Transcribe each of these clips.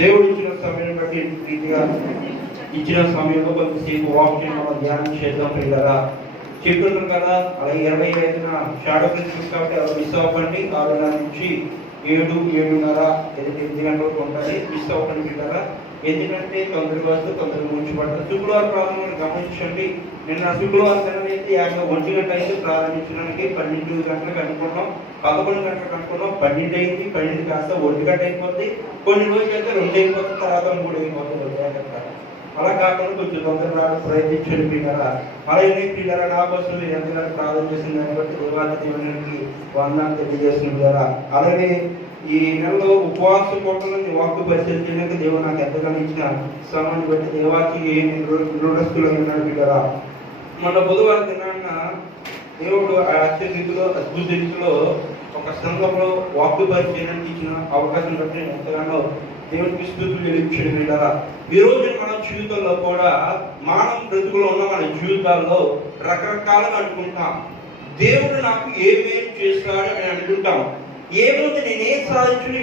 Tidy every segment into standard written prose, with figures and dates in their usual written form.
దేవుడు ఇచ్చిన సమయాన్ని బట్టి రీతిగా ఇచ్చిన సమయంలో కొంతసేపు వాక్యం మనం ధ్యానం చేద్దాం పిల్లరా. చెప్తున్నాం కదా, అలా 25న షాడో క్రిస్మస్ కాబట్టి అలా మిస్ అవ్వండి. 6:30 నుంచి 7-7:30 8 గంటలకు ఉంటుంది. మిస్ అవ్వండి పిల్లరా. ఎందుకంటే తొందరగా వస్తే తొందరగా ముంచిపడతారు. శుక్రవారం ప్రారంభం గమనించండి. నిన్న శుక్రవారం అయితే 1 గంట అయితే ప్రారంభించడానికి 12 గంటలకు అనుకున్నాం, 11 గంటలకు అనుకున్నాం. 12 అయింది, 12 కాస్త 1 గంట అయిపోద్ది. కొన్ని రోజులు అయితే 2 అయిపోతుంది, తర్వాత 3 అయిపోతుంది. అలా కాకుండా కొంచెం తొందరగా ప్రయత్నించండి పిల్లరా. అలాగే పిల్లరా, నా కోసం మీరు ఎంతగానో ప్రార్థన చేసిన దాన్ని బట్టి దేవాది దేవునికి వందనాలు తెలియజేసిన ద్వారా. అలాగే ఈ నెలలో ఉపవాస కోటలో వాక్కు పరిచయం చేయడానికి దేవుడు నాకు ఎంతగానో ఇచ్చిన శ్రమాన్ని బట్టి దేవాకి దృఢస్తులు ఉన్నాడు పిల్లరా. మన బుధవారం దినాన్న దేవుడు అత్యధికలో అద్భుత రీతిలో ఒక సంఘంలో వాక్కు పరిచయానికి ఇచ్చిన అవకాశం బట్టి నేను ఎంతగానో దేవునికి స్తుతులు చెల్లించండి పిల్లరా. ఈ రోజు మన జీవితంలో కూడా మానవ బ్రతుకులో ఉన్న మన జీవితాల్లో రకరకాలుగా అనుకుంటాం. దేవుడు నాకు ఏమేం చేస్తాడు అని అనుకుంటాం. ఏముంది, నేనేం సాధించను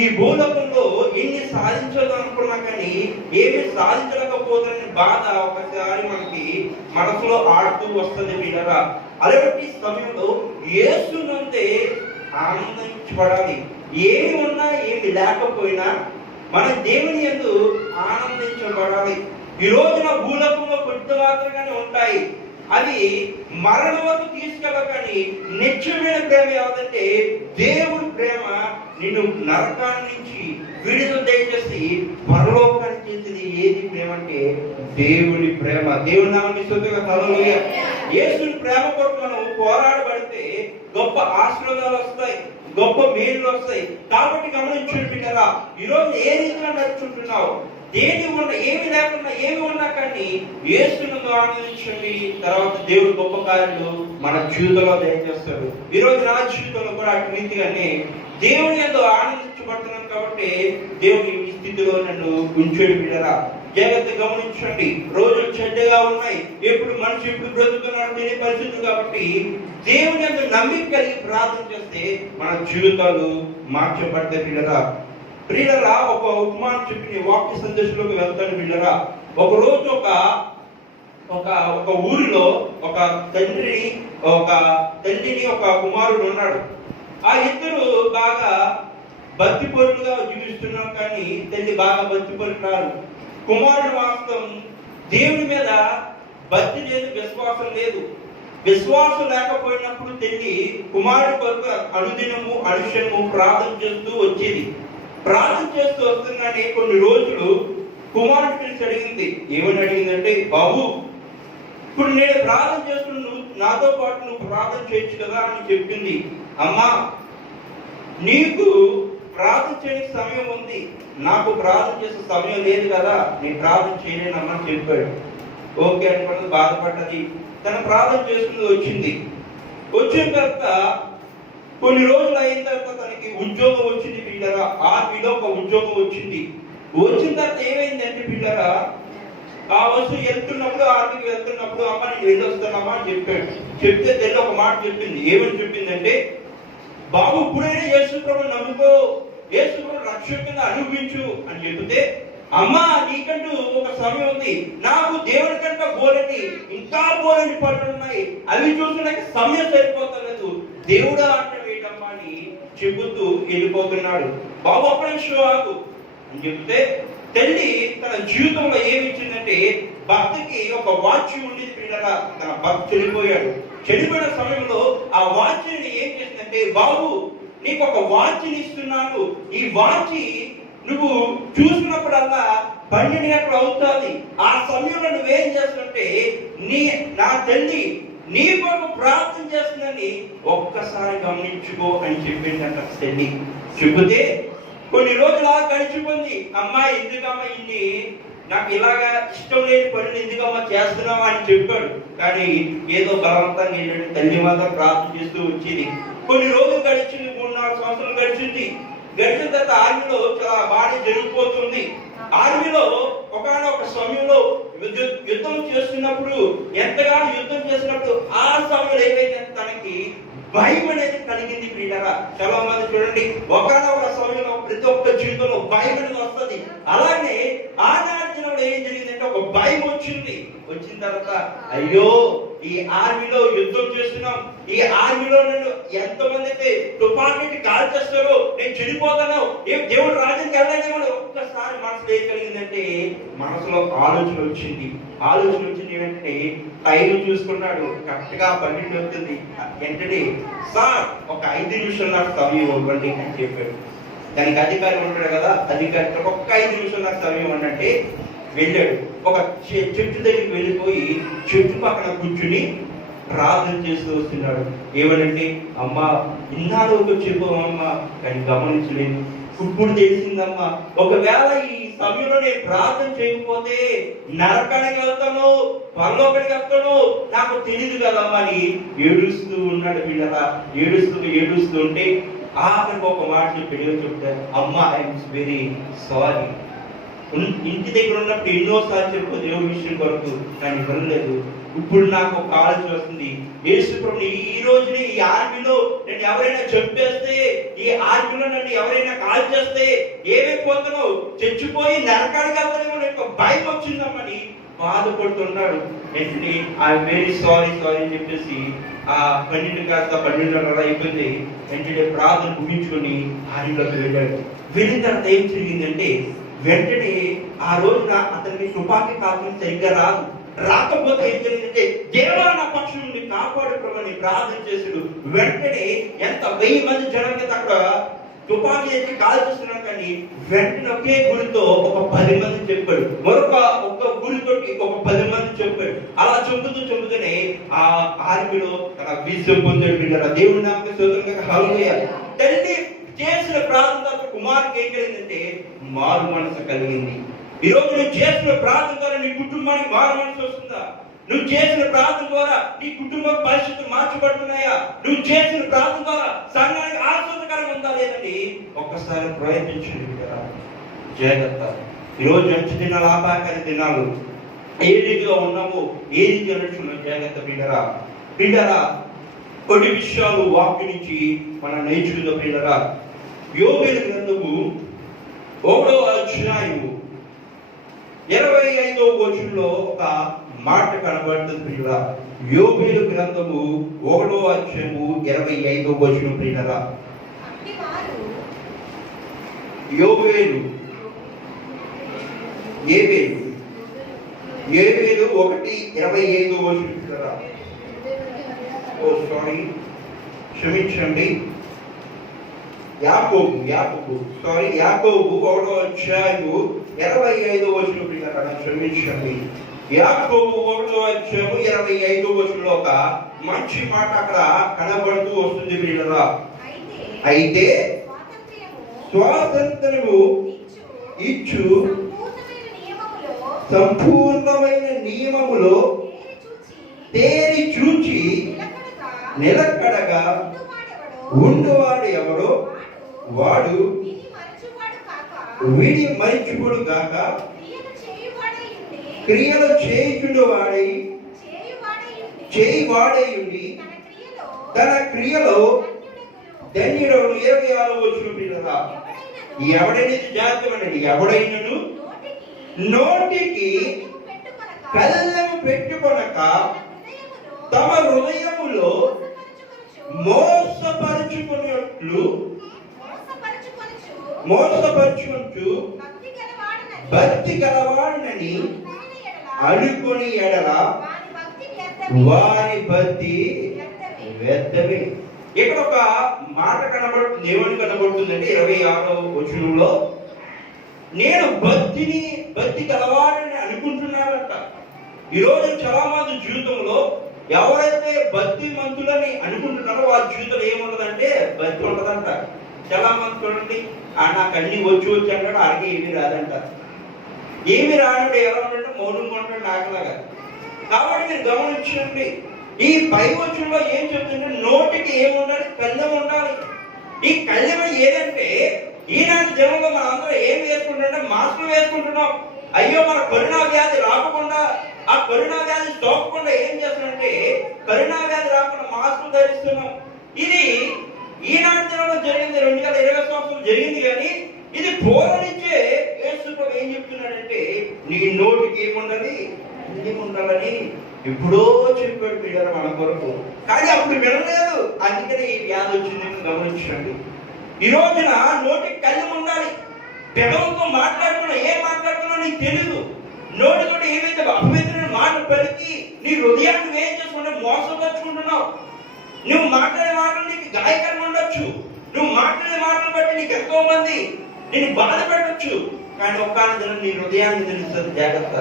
ఈ భూలోకంలో ఎన్ని సాధించాలనుకున్నా కానీ ఏమి సాధించలేకపోతానని బాధ ఒకసారి మనకి మనసులో ఆడుతూ వస్తుంది పిల్లరా. అలాంటి సమయంలో యేసునందే ఆనందించబడాలి. ఏమి ఉన్నా ఏమి లేకపోయినా మన దేవుని యందు ఆనందించబడాలి. ఈ రోజున భూలోకంలో కొద్ది మాత్రంగానే ఉంటాయి. అవి మరణం వరకు తీసుకెళ్ళకని నిత్యమైన ప్రేమ ఏదంటే దేవుడి ప్రేమ నిన్ను నరకాన్ని నుంచి విడుదల దయచేసి పరలోకాన్ని చేసేది ఏది ప్రేమ అంటే దేవుడి ప్రేమ. దేవుడి నామమున స్తుతిగా హల్లెలూయా. యేసుని ప్రేమ కొరకు మనం పోరాడబడితే గొప్ప ఆశీర్వాదాలు వస్తాయి, గొప్ప మేలు వస్తాయి. కాబట్టి గమనించండి కదా, ఈరోజు ఏ రీతిలో నడుచుకుంటున్నావు, ఏమి లేకుండా ఏమి ఉన్నా కానీ యేసునందు ఆనందించండి. తర్వాత దేవుడు గొప్ప కార్యాలు మన జీవితంలో దయచేస్తాడు. ఈరోజు నా జీవితంలో కూడా అటు రీతిగానే దేవుని యందు ఆనందించబడుతున్నాను కాబట్టి దేవుని ఈ స్థితిలో నన్ను ఉంచాడు బిడ్డరా. జాగ్రత్త గమనించండి. రోజులు చెడ్డగా ఉన్నాయి, ఎప్పుడు మనిషి ఎప్పుడు బ్రతుకుతున్నాడు తెలియ పరిస్థితులు. కాబట్టి దేవుని యందు నమ్మిక కలిగి ప్రార్థన చేస్తే మన జీవితాలు మార్చబడతాయి బిడ్డరా. ప్రియులరా, ఒక ఉపమానం చెప్పి వాక్య సందేశంలోకి వెళ్తాను బిడ్డరా. ఒక రోజు ఒక ఊరిలో ఒక తండ్రిని ఒక కుమారుడు ఉన్నాడు. ఆ ఇద్దరు బాగా భక్తిపరులుగా జీవిస్తున్నారు, కానీ తల్లి బాగా భక్తిపరులు. కుమారుడు వాస్తవం దేవుని మీద భక్తి లేదు, విశ్వాసం లేదు. విశ్వాసం లేకపోయినప్పుడు తల్లి కుమారుడి కొరకు అనుదినము అనుక్షణము ప్రార్థన చేస్తూ వచ్చేది. ప్రార్థన చేస్తూ వస్తుందని కొన్ని రోజులు కుమారుడు పిలిచి అడిగింది. ఏమని అడిగిందంటే, బాబు, ఇప్పుడు నేను ప్రార్థన చేస్తున్న నువ్వు నాతో పాటు నువ్వు ప్రార్థన చేయొచ్చు కదా అని చెప్పింది. అమ్మా, నీకు ప్రార్థన చేయడానికి సమయం ఉంది, నాకు ప్రార్థన చేసే సమయం లేదు కదా, నేను ప్రార్థన చేయలేనమ్మా అని చెప్పాడు. ఓకే అనుకున్నది, బాధపడ్డది. తన ప్రార్థన చేసుకుంటూ వచ్చింది. వచ్చిన తర్వాత కొన్ని రోజులు అయిన తర్వాత తనకి ఉద్యోగం వచ్చింది పిల్లరా. ఆర్మీలో ఒక ఉద్యోగం వచ్చింది. వచ్చిన తర్వాత ఏమైందంటే పిల్లరా, ఆ వస్తువు వెళ్తున్నప్పుడు ఆర్మీకి వెళ్తున్నప్పుడు అమ్మ నేను వెళ్ళొస్తానమ్మా అని చెప్పాడు. చెప్తే తెల్ల ఒక మాట చెప్పింది. ఏమని చెప్పిందంటే, బాబు ఇప్పుడైనా యేసు ప్రభువుని నమ్ముకో, యేసు ప్రభువుని రక్షకునిగా అనుభవించు అని చెప్తే, అమ్మా నీకంటూ ఒక సమయం ఉంది, నాకు దేవుడి కంటే ఇంకా బోలని పనులు ఉన్నాయి, అవి చూసినాక సమయం సరిపోతలేదు, దేవుడా అంటే వేటమ్మా అని చెబుతూ వెళ్ళిపోతున్నాడు. బాబు అప్పుడే ఆగు అని చెప్తే, తల్లి తన జీవితంలో ఏమి ఇచ్చిందంటే, భక్తికి ఒక వాచ్ ఉండేది పిల్లగా. తన భక్తి చెడిపోయిన సమయంలో ఆ వాచ్ని ఏం చేసిందంటే, బాబు నీకు ఒక వాచ్ని ఇస్తున్నాను, ఈ వాచ్ నువ్వు చూసినప్పుడల్లా 12 గంటలు అవుతుంది. ఆ సమయంలో నువ్వేం చేస్తుంటే, నా తల్లి నీ కొరకు ప్రార్థన చేస్తుందని ఒక్కసారి గమనించుకో అని చెప్పిందంట తల్లి. చెబితే కొన్ని రోజులు గడిచిపోయింది. అమ్మా ఎందుకమ్మా ఇన్ని నాకు ఇలాగా ఇష్టం లేని పనులు ఎందుకమ్మా చేస్తున్నావా అని చెప్పాడు. కానీ ఏదో బలవంతంగా వెళ్ళాడు. తల్లి మాత్రం ప్రార్థన చేస్తూ వచ్చేది. కొన్ని రోజులు గడిచింది, 3-4 సంవత్సరాలు గడిచింది. గడిచిన తర్వాత ఆర్మీలో చాలా బాగా జరిగిపోతుంది. ఆర్మీలో ఒకనొక సమయంలో యుద్ధం చేస్తున్నప్పుడు, ఎంతగానో యుద్ధం చేసినప్పుడు ఆ సమయంలో ఏమైందంటే తనకి భయం అనేది కలిగింది ప్రియులారా. చాలా మంది చూడండి, ఒకనొక సమయంలో ప్రతి ఒక్క జీవితంలో భయం అనేది వస్తుంది. అలానే ఆనాటి దినంలో ఏం జరిగిందంటే ఒక భయం వచ్చింది. వచ్చిన తర్వాత అయ్యో ఈ ఆర్మీలో యుద్ధం చేస్తున్నాం, ఈ ఆర్మీలో నన్ను ఎంతమంది అయితే తుపాకీ కాల్ చేస్తారో, నేను చెడిపోతాను, ఏం దేవుడు రాజ్యానికి వెళ్ళలేమని ఒక్కసారి మనసులో ఏం కలిగిందంటే మనసులో ఆలోచన వచ్చింది. ఆలోచన వచ్చింది ఏంటంటే టైం చూసుకున్నాడు, కరెక్ట్ గా 12 అవుతుంది. వెంటనే సార్ ఒక 5 నిమిషాలు నాకు సమయం ఇవ్వండి అని చెప్పాడు. దానికి అధికారి ఉంటాడు కదా, అధికారి ఒక్క 5 నిమిషాలు నాకు సమయం అంటే వెళ్ళాడు. ఒక చెట్టు దగ్గరికి వెళ్ళిపోయి చెట్టు పక్కన కూర్చుని ప్రార్థన చేస్తూ వస్తున్నాడు. ఏమనంటే అమ్మా ఇన్నాళ్ళకు చెప్పామమ్మా, కానీ గమనించలేను, ఇప్పుడు తెలిసిందమ్మా, ఒకవేళ ఈ సమయంలో నేను ప్రార్థన చేయకపోతే నరకానికి వెళ్తాను, పరలోకానికి వెళ్తాను, నాకు తెలియదు కదమ్మా అని ఏడుస్తూ ఉన్నాడు. పిల్లల ఏడుస్తూ ఉంటే ఆఖరికి ఒక మాట చెప్తారు, అమ్మా ఐఎమ్ వెరీ సారీ. ఇంటి దగ్గర ఉన్నప్పుడు ఎన్నోసార్లు చెప్పు దేవుడి విషయం కొరకు, కానీ వినలేదు. ఇప్పుడు నాకు ఒక ఆలోచన వస్తుంది, యేసు ప్రభుని ఈ రోజునే ఈ ఆర్మీలో నేను ఎవరైనా చంపేస్తే, ఈ ఆర్మీలో నన్ను ఎవరైనా కాల్ చేస్తే ఏమైపోతున్నావు, చచ్చిపోయి నరకానికి వెళ్తానేమో భయం వచ్చిందమ్మని బాధపడుతున్నాడు. వెంటనే ఐఎమ్ వెరీ సారీ అని చెప్పేసి ఆ 12 కాస్త 12:30 అయిపోయింది. వెంటనే ప్రార్థన ముగించుకొని ఆర్మీలోకి వెళ్ళాడు. వెళ్ళిన తర్వాత ఏం జరిగిందంటే వెంటనే ఆ రోజున అతనికి తుపాకీ కాల్చడం సరిగ్గా రాకపోతే ఏం జరిగిందంటే దేవా నా పక్షం నుండి కాపాడు ప్రభుని ప్రార్థన చేసాడు. వెంటనే ఎంత 1000 మంది జనం మీద అక్కడ తుపాకీ ఎత్తి కాల్చేస్తున్నాం, కానీ వెంటనే ఒకే గురితో ఒక 10 మంది చెప్పాడు, ఒక్క గురితో ఒక 10 మంది చెప్పాడు. అలా చంపుతూనే ఆ ఆర్మీలో తన విజయం పొందాడు. దేవుడి నామమున స్తోత్రం హల్లెలూయా. తండ్రి చేసిన ప్రార్థన కుమారుడికి ఏం కలిగిందంటే మారు మనసు కలిగింది. ఈ రోజు నువ్వు చేసిన ప్రార్థన ద్వారా నీ కుటుంబానికి మారు మనసు వస్తుందా? నువ్వు చేసిన ప్రార్థన ద్వారా నీ కుటుంబ పరిస్థితులు మార్చబడుతున్నాయా? నువ్వు చేసిన ప్రార్థన ద్వారా సంఘానికి ఆశీర్వాదకరంగా ఉందా లేదని ఒక్కసారి ప్రయత్నించండి. జాగ్రత్త. ఈరోజు మంచి దినాలు, ఆపాకరి దినాలు, ఏ రీతిగా ఉన్నామో ఏ రీతిగా నడుచుకున్నాం జాగ్రత్త. బిడ్డరా కొన్ని విషయాలు వాక్యం నుంచి మనం నేర్చుకుందాం. బిడ్డరా యోబేలు గ్రంథము 1వ అధ్యాయము 25వ వచనంలో ఒక మాట కనబడుతుంది ప్రియులా. యోబేలు గ్రంథము 1వ అధ్యాయము 25వ వచనం ప్రియులా. యోబేలు 1:25వ వచనం ప్రియులా. క్షమించండి. యాకోబు 1వ అధ్యాయము 25వ వచనం ప్రియులారా, క్షమించండి. యాకోబు 1వ అధ్యాయము 25వ వచనంలో ఒక మంచి మాట అక్కడ కనబడుతూ వస్తుంది ప్రియులారా. అయితే స్వాతంత్రము ఇచ్చు సంపూర్ణమైన నియమములో తేరి చూచి నిలకడగా ఉండువాడు ఎవరో వాడు వీడి మరిచిపోడు గాక, క్రియలు చేయుచుడు వాడై ఉండి తన క్రియలో ధన్యుడు. 26వ వచనం పిల్లరా, ఎవడైనా జాగ్రత్త, ఎవడైనను నోటికి కళ్ళెము పెట్టుకొనక తమ హృదయములో మోసపరుచుకొనుచు భక్తి గలవాడనని అనుకొని ఎడల వారి భక్తి వ్యర్థమే. ఇక్కడ ఒక మాట కనబడుతుంది. ఏమని కనబడుతుందంటే 26వ వచనంలో నేను భక్తి గలవాడని అనుకుంటున్నారంట. ఈరోజు చాలా మంది జీవితంలో ఎవరైతే భక్తి మంతులని అనుకుంటున్నారో వారి జీవితంలో ఏముండదంటే భక్తి ఉండదంట. చాలా మంది చూడండి, నాకు అన్ని వచ్చి అంటాడు, ఆడికి ఏమీ రాదంట. ఏమి రాడంటే ఎలా ఉంటాడు, మౌనంగా ఉంటాడు నాకులాగా. కాబట్టి మీరు గమనించండి, ఈ పై వచనంలో ఏం చెప్తుంటే నోటికి ఏముండాలి, కళ్ళెం ఉండాలి. ఈ కళ్ళెం ఏదంటే ఈనాటి జనంలో మనం అందరూ ఏం వేసుకుంటుంటే మాస్కులు వేసుకుంటున్నాం. అయ్యో మన కరోనా వ్యాధి రాకుండా, ఆ కరోనా వ్యాధి సోకకుండా ఏం చేస్తున్నామంటే కరోనా వ్యాధి రాకుండా మాస్కులు ధరిస్తున్నాం. ఇది ఈనాటి దినంలో జరిగింది, 2020 సంవత్సరం జరిగింది. కానీ ఇది పూర్వం నుంచే యేసు ప్రభు ఏం చెప్తున్నాడంటే, నీ నోటికి ఏముండాలి, ఉండాలని ఎప్పుడో చెప్పాడు పిల్లలు మన కొరకు. కానీ అప్పుడు వినలేదు, అందుకనే ఈ వ్యాధి వచ్చిందని గమనించండి. ఈ రోజున నోటికి కళ్ళెం ఉండాలి. పెదవులతో మాట్లాడుతున్నా, ఏం మాట్లాడుతున్నా నీకు తెలియదు. నోటితో ఏమైతే అపవిత్రమైన మాటలు పలికి నీ హృదయాన్ని ఏం చేసుకుంటే మోసపరుచుకుంటున్నావు. నువ్వు మాట్లాడే మాటలు నీకు గాయకరంగా ఉండొచ్చు, నువ్వు మాట్లాడే మాటలు బట్టి నీకు ఎంతో మంది నేను బాధ పెట్టచ్చు. కానీ ఒక్క దినం నీ హృదయాన్ని తెలుస్తుంది, జాగ్రత్త.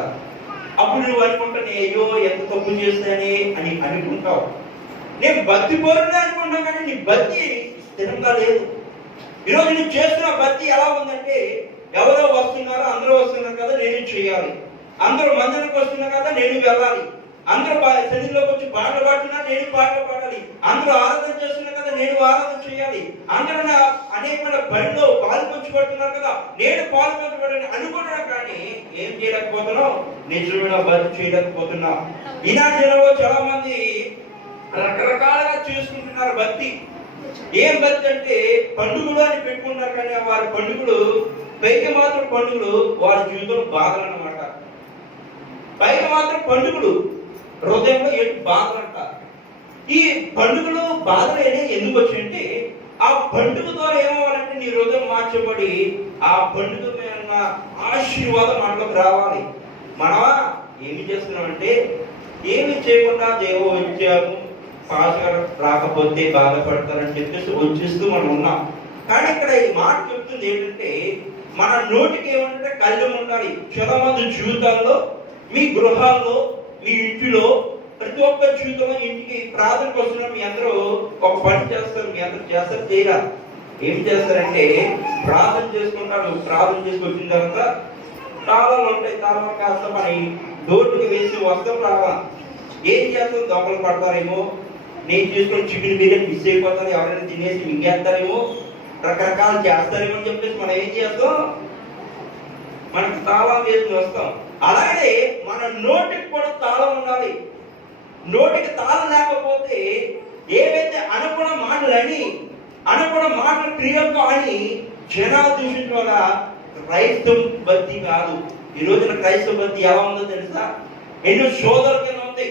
అప్పుడు నువ్వు అనుకుంటాను, అయ్యో ఎంత తప్పు చేస్తానే అని అనుకుంటావు. నేను భక్తి పోరుగా అనుకుంటాను, కానీ నీ భక్తి స్థిరంగా లేదు. ఈరోజు నువ్వు చేస్తున్న భక్తి ఎలా ఉందంటే, ఎవరో వస్తున్నారు, అందరూ వస్తున్నారు కదా నేను చేయాలి, అందరూ మందిరానికి వస్తున్నారు కదా నేను వెళ్ళాలి, అందరూ సన్నిధిలోకి వచ్చి పాటలు పాడుతున్నా నేను పాటలు పాడాలి, అందరూ ఆరాధన చేస్తున్నారు కదా నేను ఆరాధన చేయాలి, అందరూ అనేకమైన పనిలో పాలు పంచుకుంటున్నారు కదా నేను పాలు పంచుకోవాలని అనుకుంటున్నా. కానీ ఏం చేయలేకపోతున్నావు, నిజమైన భక్తి చేయలేకపోతున్నావు. ఈనాటి జనంలో చాలా మంది రకరకాలుగా చేసుకుంటున్నారు భక్తి. ఏం భక్తి అంటే పండుగలు అని పెట్టుకున్నారు, కానీ వారి పండుగలు పైకి మాత్రం పండుగలు, వారి జీవితంలో బాధలు అన్నమాట. పైకి మాత్రం పండుగలు, హృదయంలో ఏంటి బాధలంట. ఈ పండుగలు బాధలు అనేది ఎందుకు వచ్చాయంటే, ఆ పండుగ ద్వారా ఏమవ్వాలంటే నీ హృదయం మార్చబడి ఆ పండుగ మీద ఆశీర్వాదం మనలోకి రావాలి. మనమా ఏమి చేస్తున్నామంటే, ఏమి చేయకుండా దేవో వచ్చాము, పాస్టర్ రాకపోతే బాధపడతారని చెప్పేసి వచ్చేస్తూ మనం ఉన్నాం. కానీ ఇక్కడ ఈ మాట చెప్తుంది ఏంటంటే, మన నోటికి ఏమంటే కళ్ళెం ఉండాలి. చాలా మంది జీవితాల్లో, మీ గృహాల్లో, మీ ఇంటిలో, ప్రతి ఒక్క జీవితంలో ఇంటికి ప్రార్థనకు వస్తున్న మీ అందరూ ఒక పని చేస్తారు. మీ అందరూ చేస్తారు, చేయరా? ఏం చేస్తారంటే ప్రార్థన చేసుకుంటారు. ప్రార్థన చేసి వచ్చిన తర్వాత తాళాలు ఉంటాయి, తాళాలు కాస్త మన డోర్కి వేసి వస్తాం రావా. ఏం చేస్తాం, దొంగలు పడతారేమో, నేను చేసుకుని చికెన్ బిర్యానీ మిస్ అయిపోతాను, ఎవరైనా తినేసి మింగేస్తారేమో, రకరకాలు చేస్తారేమో అని చెప్పేసి మనం ఏం చేస్తాం, మనకి తాళం వేసి వస్తాం. అలాగే మన నోటికి కూడా తాళం ఉండాలి. నోటికి తాళం లేకపోతే ఏవైతే అనుకున్న మాటలని, అనుకున్న మాటలు క్రియలతో అని జనాలు దూషించడం వల్ల క్రైస్తవ భక్తి కాదు. ఈ రోజున క్రైస్తవ భక్తి ఎలా ఉందో తెలుసా? ఎన్నో శోధనల కింద ఉంది.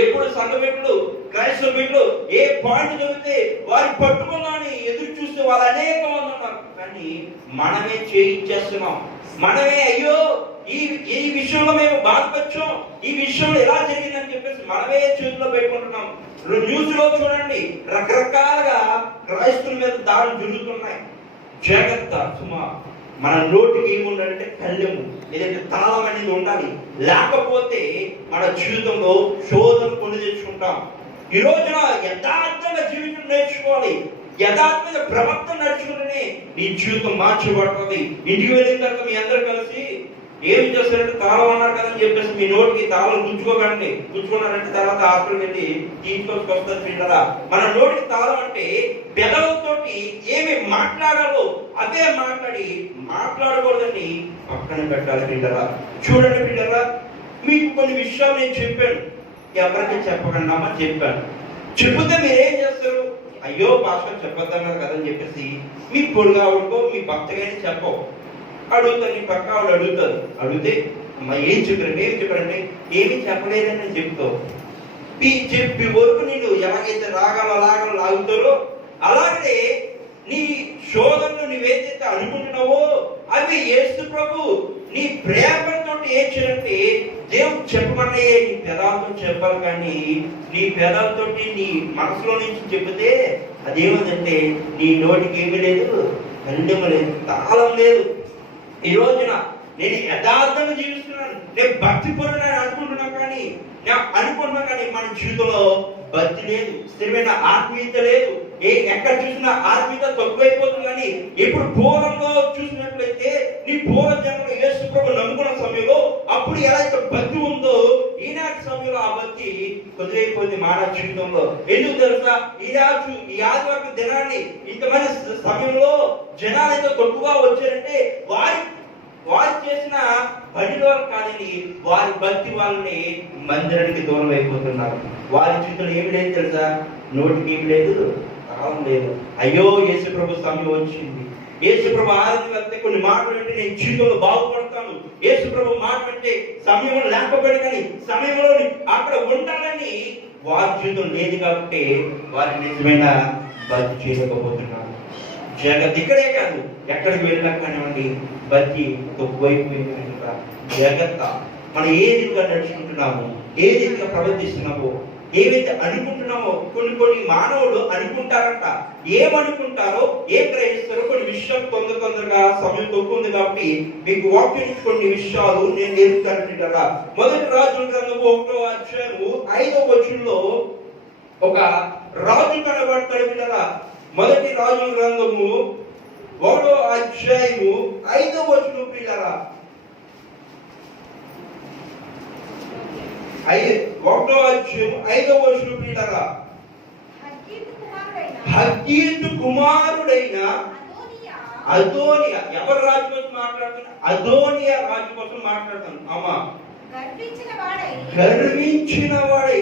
ఎప్పుడు సంఘ బిడ్డలు, క్రైస్తవ బిడ్డలు ఏ పాయింట్ దొరికితే వారి పట్టుకున్నాని ఎదురు చూస్తే వాళ్ళు అనేక మంది ఉన్నారు. కానీ మనమే చేయించేస్తున్నాం. మనమే అయ్యో ఈ విషయంలో మేము బాధపచ్చాం, ఈ విషయంలో ఎలా జరిగిందని చెప్పేసి మనమే చేతిలో పెట్టుకుంటున్నాం. న్యూస్ లో చూడండి, రకరకాలుగా క్రైస్తవుల మీద దాడులు జరుగుతున్నాయి. జాగ్రత్త సుమా. మన నోటికి ఏముండాలంటే కళ్ళెము, ఏదైతే తాళం అనేది ఉండాలి. లేకపోతే మన జీవితంలో శోధన కొని తెచ్చుకుంటాం. ఈ రోజున యథార్థంగా జీవితం నేర్చుకోవాలి. యథార్థంగా ప్రవర్తన నడుచుకుంటేనే నీ జీవితం మార్చబడుతుంది. ఇంటికి వెళ్ళిన తర్వాత మీ అందరూ కలిసి ఏం చేస్తారంటే, తాళం అన్నారు కదా అని చెప్పేసి మీ నోటికి తాళం గుంజుకోకండి. గుంజుకున్నారంటే తర్వాత హాస్పిటల్ వెళ్ళి తీసుకొచ్చుకొస్తారు తింటారా. మన నోటికి తాళం అంటే పెదవులతోటి ఏమి మాట్లాడాలో అదే మాట్లాడకూడదని పక్కన పెట్టాలి పిల్లరా. చూడండి పిల్లరా, మీకు కొన్ని విషయాలు నేను చెప్పాను, ఎవరికి చెప్పకుండా చెప్పాను. చెబితే మీరేం చేస్తారు, అయ్యో పాస్టర్ చెప్పొద్దన్నారు కదని చెప్పేసి మీ పొడుగా ఉండుకో, మీ భక్తగానే చెప్పవు. అడుగుతారు, నీ పక్క వాళ్ళు అడుగుతారు. అడిగితే అమ్మ ఏం చెప్పారంటే ఏమీ చెప్పలేదని చెప్తావు. చెప్పి వరకు నేను ఎలాగైతే రాగాలో లాగుతారో అలాగే నీ శోధనలు నువ్వేదైతే అనుకుంటున్నావో అవి యేసు ప్రభు నీ ప్రేమతో ఏం చేయాలంటే దేవుడు చెప్పమనే నీ పెదాలతో చెప్పాలి. కానీ నీ పెదాలతో నీ మనసులో నుంచి చెబితే అదేమిటంటే నీ నోటికి ఏమీ లేదు, కళ్ళెము లేదు, తాళం లేదు. ఈ రోజున నేను యథార్థంగా జీవిస్తున్నాను, నేను భక్తి పరుడని అనుకుంటున్నాను. కానీ మన జీవితంలో భక్తి లేదు, స్థిరమైన ఆత్మీయత లేదు. ఎక్కడ చూసినా ఆత్మీయత తక్కువైపోతుంది. కానీ ఇప్పుడు పూర్వంలో చూసినట్లయితే నీ పూర్వ జన్మలో యేసు ప్రభు నమ్ముకున్న సమయంలో అప్పుడు ఎలా అయితే భక్తి ఉందో ఈనాటి సమయంలో ఆ భక్తి కుదిరైపోయింది మానవ జీవితంలో. ఎందుకు తెలుసా? ఈ ఆదివారం దినాన్ని ఇంతమంది సమయంలో జనాలు అయితే తక్కువగా వచ్చారంటే వారు చేసిన పనిలో కాదని వారి భక్తి వాళ్ళని మందిరానికి దూరం అయిపోతున్నారు. వారి జీవితంలో ఏమి లేదు తెలుసా? నోటికి ఏమి లేదు, తాళం లేదు. అయ్యో యేసు ప్రభు సమయం వచ్చింది, యేసు ప్రభు ఆరాధన వెళ్తే కొన్ని మాటలు అంటే నేను జీవితంలో బాగుపడతాను, యేసు ప్రభు మాట అంటే సమయంలో లేకపోయినా కానీ సమయంలో అక్కడ ఉంటానని వారి జీవితం లేదు కాబట్టి వారి నిజమైన భక్తి చేయలేకపోతున్నారు. జగత్ ఇక్కడే కాదు, ఎక్కడికి వెళ్ళినా కానివ్వండి భక్తి తక్కువైపోయింది. జాగ్రత్త, మనం ఏ రీతిగా నడుచుకుంటున్నాము, ఏ రీతిగా ప్రవర్తిస్తున్నామో, ఏవైతే అనుకుంటున్నామో కొన్ని మానవులు అనుకుంటారంట. ఏమనుకుంటారో, ఏం గ్రహిస్తారో కొన్ని విషయాలు తొందరగా సమయం తక్కువ ఉంది కాబట్టి మీకు వాక్యం నుంచి కొన్ని విషయాలు నేను నేర్పుతాను కదా. మొదటి రాజుల గ్రంథము 1వ అధ్యాయము 5వ వచనంలో ఒక రాజు కనబడతాడు కదా. మొదటి రాజుల గ్రంథము 1వ అధ్యాయము 5వ వచనం పిల్లరా, 1వ అధ్యాయం 5వ వచనం పిల్లరా, హగ్గీతు కుమారుడైన అదోనియా, ఎవరు రాజు కోసం మాట్లాడుతున్నా? అదోనియా రాజు కోసం మాట్లాడుతాను. అమ్మా, గర్వించిన వాడై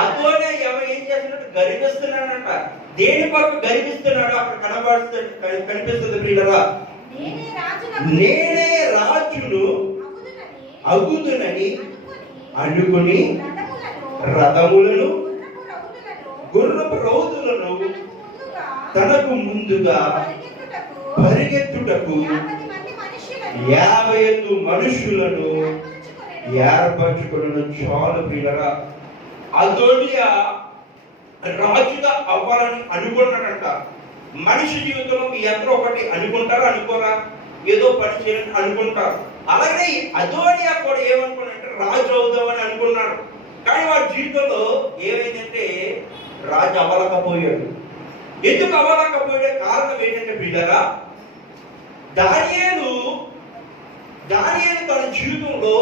అదోనియా ఎవరు ఏం చేస్తున్నాడు? గర్విస్తున్నాడంట. దేని కొరకు గర్విస్తున్నాడు? అక్కడ కనిపిస్తుంది ప్రియులరా, నేనే రాజును అగుదునని అనుకుని రథములను గుర్రపు రౌతులను తనకు ముందుగా పరిగెత్తుటకు 50 మనుషులను ఏర్పరచుకున్న చాలు ప్రియులరా. అదోనియా రాజుగా అవ్వాలని అనుకున్నాడంట. మనిషి జీవితంలో మీ అందరూ ఒకటి అనుకుంటారా? అనుకోరా? ఏదో పని చేయాలని అనుకుంటారు. అలాగే అదోనియా కూడా ఏమనుకున్నాడంటే రాజు అవుదామని అనుకున్నాడు. కానీ వాడి జీవితంలో ఏమైందంటే రాజు అవ్వలేకపోయాడు. ఎందుకు అవ్వలేకపోయాడే కారణం ఏంటంటే బిడ్డగా, దానియేలు తన జీవితంలో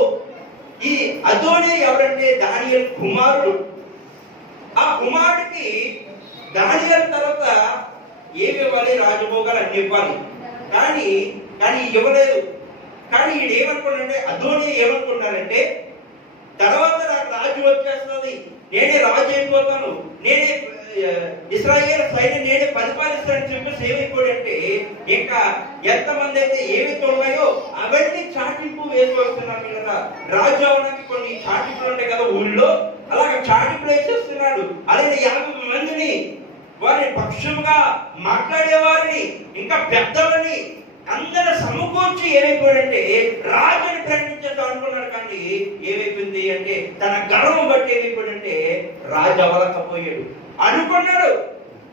ఈ అదోనియా ఎవరంటే దానియేలు కుమారుడు. ఆ కుమారుడికి దానియేలు తర్వాత ఏమి ఇవ్వాలి? రాజభోగాలు అన్ని ఇవ్వాలి. కానీ ఇవ్వలేదు. కానీ ఈయన ఏమనుకున్నాడంటే, అదోనియా ఏమనుకున్నాడంటే తర్వాత నాకు రాజు వచ్చేస్తుంది, నేనే రాజు అయిపోతాను, నేనే ఇశ్రాయేలు సైన్యం నేనే పరిపాలిస్తానని చెప్పేసి ఏమైపోయాడంటే ఇంకా ఎంతమంది అయితే ఏవైతే ఉన్నాయో అవన్నీ చాటింపు వేసుకొస్తున్నాడు కదా. రాజు అవడానికి కొన్ని చాటింపులు ఉంటాయి కదా ఊళ్ళో, అలాగే చాటింపులు వేసేస్తున్నాడు. అలాగే 50 మందిని వారి పక్షంగా మాట్లాడేవారిని ఇంకా పెద్దలని అందరూ సమకూర్చి ఏమైపోయాడంటే రాజుని ప్రకటించేద్దాం అనుకున్నాడు. కానీ ఏమైపోయింది అంటే తన గర్వం బట్టి ఏమైపోయాడంటే రాజు అవ్వలేకపోయాడు. అనుకున్నాడు,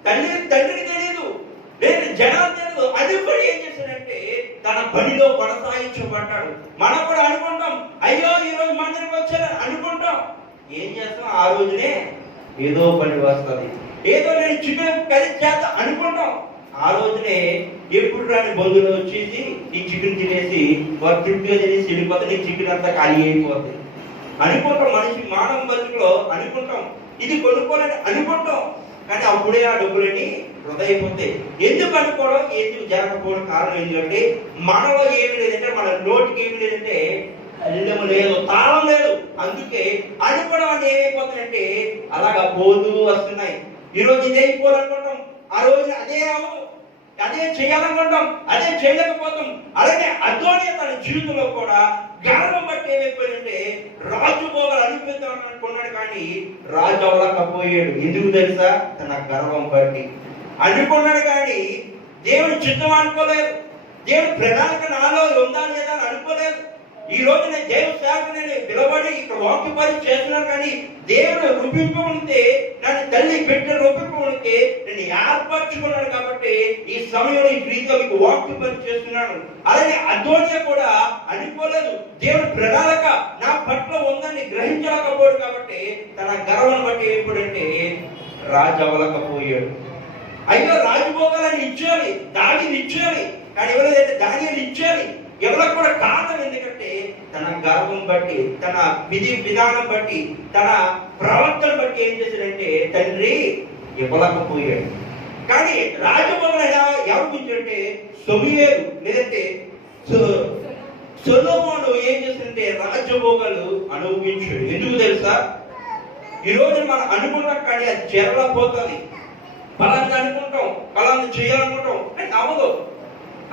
తండ్రికి తెలియదు, లేదు జనం తెలియదు, అనుకుని ఏం చేశాడంటే తన పనిలో కొనసాగించబడ్డాడు. మనం కూడా అనుకుంటాం, అయ్యో ఈరోజు మందిరికి వచ్చానని అనుకుంటాం. ఏం చేస్తాం? ఆ రోజునే ఏదో పని వస్తుంది, ఏదో నేను చికెన్ కర్రీ చేద్దాం అనుకుంటాం. ఆ రోజునే ఎప్పుడు రాని బంధువులు వచ్చేసి ఈ చికెన్ తినేసి వారు తృప్తిగా తినేసి వెళ్ళిపోతే నీ చికెన్ అంతా ఖాళీ అయిపోతుంది అనుకుంటాం. మనిషి మానవ బతుకులో అనుకుంటాం, ఇది కొనుక్కోవాలని అనుకుంటాం. కానీ అప్పుడే ఆ డబ్బులని వృధా అయిపోతాయి. ఎందుకు అనుకోవడం, ఎందుకు జరగకపోవడం కారణం ఏంటంటే మనలో ఏమి లేదంటే, మన నోటికి ఏమి లేదంటే అల్లెము లేదు, తాళం లేదు. అందుకే అనుకోవడం అంటే ఏమైపోతుందంటే అలాగా పోతూ వస్తున్నాయి. ఈరోజు ఇదే అయిపోవాలనుకుంటాం, ఆ రోజు అదే చేయాలనుకుంటాం, అదే చేయలేకపోతాం. అలాగే అదోనియా తన జీవితంలో కూడా గర్వం బట్టి ఏమైపోయిందంటే రాజు భోగాలు అనుభవిద్దామని అనుకున్నాడు. కానీ రాజు అవ్వలేకపోయాడు. ఎందుకు తెలుసా? తన గర్వం బట్టి అనుకున్నాడు. కానీ దేవుని చిత్తం అనుకోలేదు, దేవుని ప్రణాళిక నాలో ఉందా లేదా అని అనుకోలేదు. ఈ రోజు నేను దేవుని సేవకుని పిలవడి ఇక్కడ వాక్య పని చేస్తున్నాను. కానీ దేవుడు రూపింపబడితే నన్ను తల్లి బిడ్డ రూపింపబడితే నేను ఏర్పరచుకున్నాను. కాబట్టి ఈ సమయంలో ఈ రీతిగా మీకు వాక్య పని చేస్తున్నాను. అలాగే అదోనియా కూడా అనుకోలేదు, దేవుడు ప్రణాళిక నా పట్ల ఉందని గ్రహించలేకపోయాడు. కాబట్టి తన గర్వం బట్టి ఎప్పుడంటే రాజు అవ్వలేకపోయాడు. అయ్యో రాజభోగాలని ఇచ్చేయాలి, దానిని ఇచ్చేయాలి, కానీ ఎవరైతే దానిని ఇచ్చేయాలి ఎవరికి కూడా కారణం. ఎందుకంటే తన గర్వం బట్టి, తన విధానం బట్టి, తన ప్రవర్తన బట్టి ఏం చేశాడంటే తండ్రి ఇవ్వలేకపోయాడు. కానీ రాజభోగం ఎవరు గురించంటే సమూయేలు లేదంటే సొలొమోను ఏం చేస్తుంటే రాజ్యభోగాలు అనుభవించాడు. ఎందుకు తెలుసా? ఈ రోజు మనం అనుకున్నాం కానీ అది చేరలేకపోతుంది. ఫలాన్ని అనుకుంటాం, ఫలాన్ని చేయాలనుకుంటాం కానీ అవ్వదు.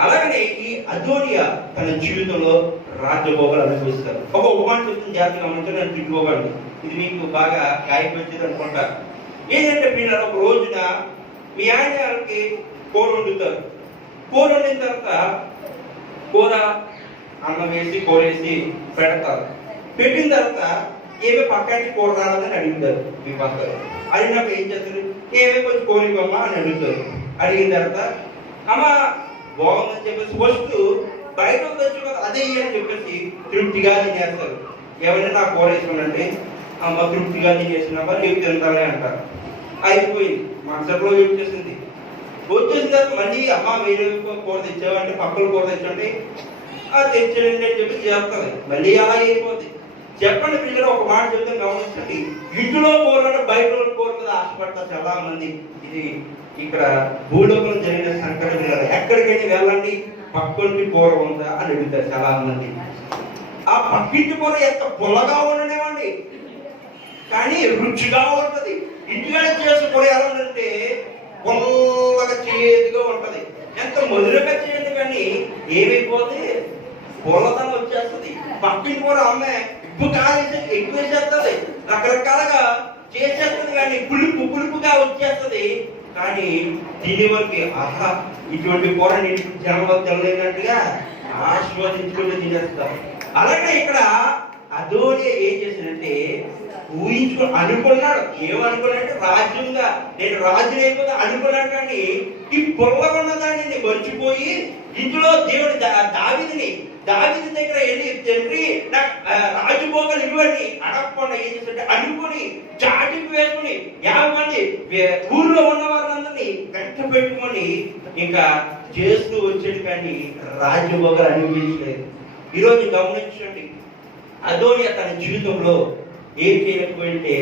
అలాగనే ఈ అదోనియా తన జీవితంలో రాజ్యభోగాలు అనుభవిస్తారు. ఒక ఉపమానం చెప్తుంది, జాగ్రత్తగా గమనించండి, నన్ను తిట్టుకోకండి, ఇది మీకు బాగా గాయపరిచేది అనుకుంటా. ఏంటంటే పిల్లలు ఒక రోజున మీ ఆయన గారికి కూర వండుతారు. కూర వండిన తర్వాత కూర అన్నం వేసి కూర వేసి పెడతారు. పెట్టిన తర్వాత ఏమే పక్కకి కూర రాదని అడుగుతారు మీ పక్కన. అడిగినప్పుడు ఏం చేస్తారు? ఏమే కొంచెం కూర ఇవ్వమ్మా అని అడుగుతారు. అడిగిన తర్వాత అమ్మ బాగుందని చెప్పేసి ఫస్ట్ బయట వచ్చి అదే అని చెప్పేసి తృప్తిగా తినేస్తారు. ఎవరైనా నా కూర వేసుకున్నంటే అమ్మ తృప్తిగా తినేసినప్పుడు నీకు తింటానే అంటారు. అయిపోయింది, మనసులో వచ్చేసింది. వచ్చేసిన తర్వాత మళ్ళీ అమ్మ వేరే కూర తెచ్చావంటే పక్కన కూర తెచ్చండి తెచ్చండి అని చెప్పి చేస్తుంది. మళ్ళీ అలా అయిపోతుంది. చెప్పండి పిల్లలు, ఒక మాట చెప్తే గమనించండి. ఇంట్లో కూర బయట కూర మీద ఆశపడతారు చాలా మంది. ఇది ఇక్కడ భూలోకంలో జరిగిన సంకటం. ఎక్కడికైనా వెళ్ళండి, పక్కింటి కూర ఉందా అని అడుగుతారు చాలా మంది. ఆ పక్కింటి కూర ఎంత పుల్లగా ఉండనివ్వండి కానీ రుచిగా ఉంటది. ఇంటికాడ చేసిన కూర ఎలా ఉందంటే పుల్లగా చేదుగా ఉంటది. ఎంత మధురంగా చేయండి కానీ ఏమైపోతే పుల్లదనం వచ్చేస్తుంది. పక్కింటి కూర అమ్మాయి ఉప్పు కాలేసి ఎక్కువ చేస్తుంది, రకరకాలుగా చేసేస్తుంది కానీ పులుపు పులుపుగా వచ్చేస్తుంది. కానీ తినే వరకు ఆహా ఇటువంటి కూర నేను జనంలో తినలేనట్టుగా ఆస్వాదించుకుంటూ తినేస్తారు. అలాగే ఇక్కడ అదోనియా ఏం చేసిందంటే అనుకున్నాడు. ఏమనుకున్నాడంటే రాజ్యంగా నేను రాజు అయిపోతే అనుకున్నాడు. కానీ ఈ పొల్లగొన్న దానిని మర్చిపోయి ఇంట్లో దేవుడు దావీదు దగ్గర వెళ్ళి తండ్రి రాజభోగాలు ఇవ్వండి అడగకుండా ఏం చేస్తుంటే అనుకుని చాటింపు వేసుకుని 50 మంది ఊర్లో ఉన్న వారందరినీ వెంట పెట్టుకొని ఇంకా చేస్తూ వచ్చాడు. కానీ రాజ్యభోగాలు అనుభవించలేదు. ఈరోజు గమనించండి, అదోనియా తన జీవితంలో ఏం చేయకపోయింటే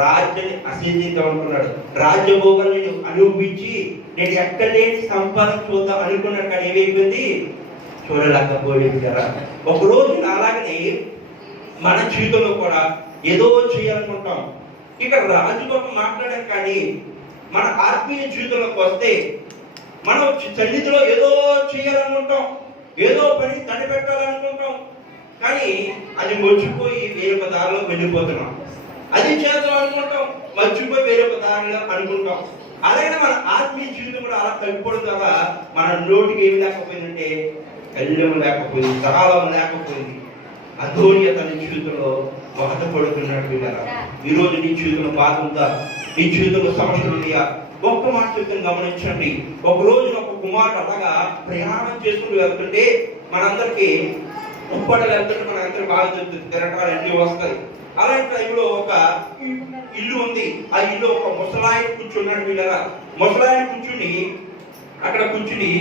రాజ్యాన్ని అసిద్ధిద్దాం అనుకున్నాడు. రాజ్యభోగాలు నేను అనుభవించి నేను ఎక్కడ లేని సంపాదన చూద్దాం అనుకున్నాడు. కానీ ఏమైపోయింది? చూడలేకపోయింది కదా. ఒక రోజు అలాగనే మన జీవితంలో కూడా ఏదో చేయాలనుకుంటాం. ఇక్కడ రాజుభోగం మాట్లాడాం కానీ మన ఆత్మీయ జీవితంలోకి వస్తే మనం సన్నిధిలో ఏదో చేయాలనుకుంటాం, ఏదో పని తడిపెట్టాలనుకుంటాం. కానీ అది మర్చిపోయి వేరొక దారిలో వెళ్ళిపోతున్నాం. అది చేద్దాం అనుకుంటాం, మర్చిపోయి వేరొక దారిలో అనుకుంటాం. అలాగే మన ఆత్మీయ జీవితం కూడా అలా తగ్గిపోవడం ద్వారా మన నోటికి ఏమి లేకపోయిందంటే ఎల్లము లేకపోయింది, సకాలం లేకపోయింది. అదోనియా తన జీవితంలో బాధపడుతున్నట్టు కదా. ఈరోజు నీ జీవితంలో బాధ ఉందా? నీ జీవితంలో సమస్యలు ఉన్నాయా? ఒక్క మాట చెప్తాను గమనించండి. ఒక రోజు ఒక కుమారుడు అలాగా ప్రయాణం చేసుకుంటూ వెళ్తుంటే మనందరికీ ఉప్పడలు వెళ్తుంటే మనందరికీ బాగా చెప్తుంది, తిరగటాలు అన్నీ వస్తాయి. అలాంటి టైంలో ఒక ఇల్లు ఉంది. ఆ ఇల్లు ఒక ముసలాయన కూర్చున్నాడు. వీళ్ళగా ముసలాయన కూర్చుని అక్కడ కూర్చుని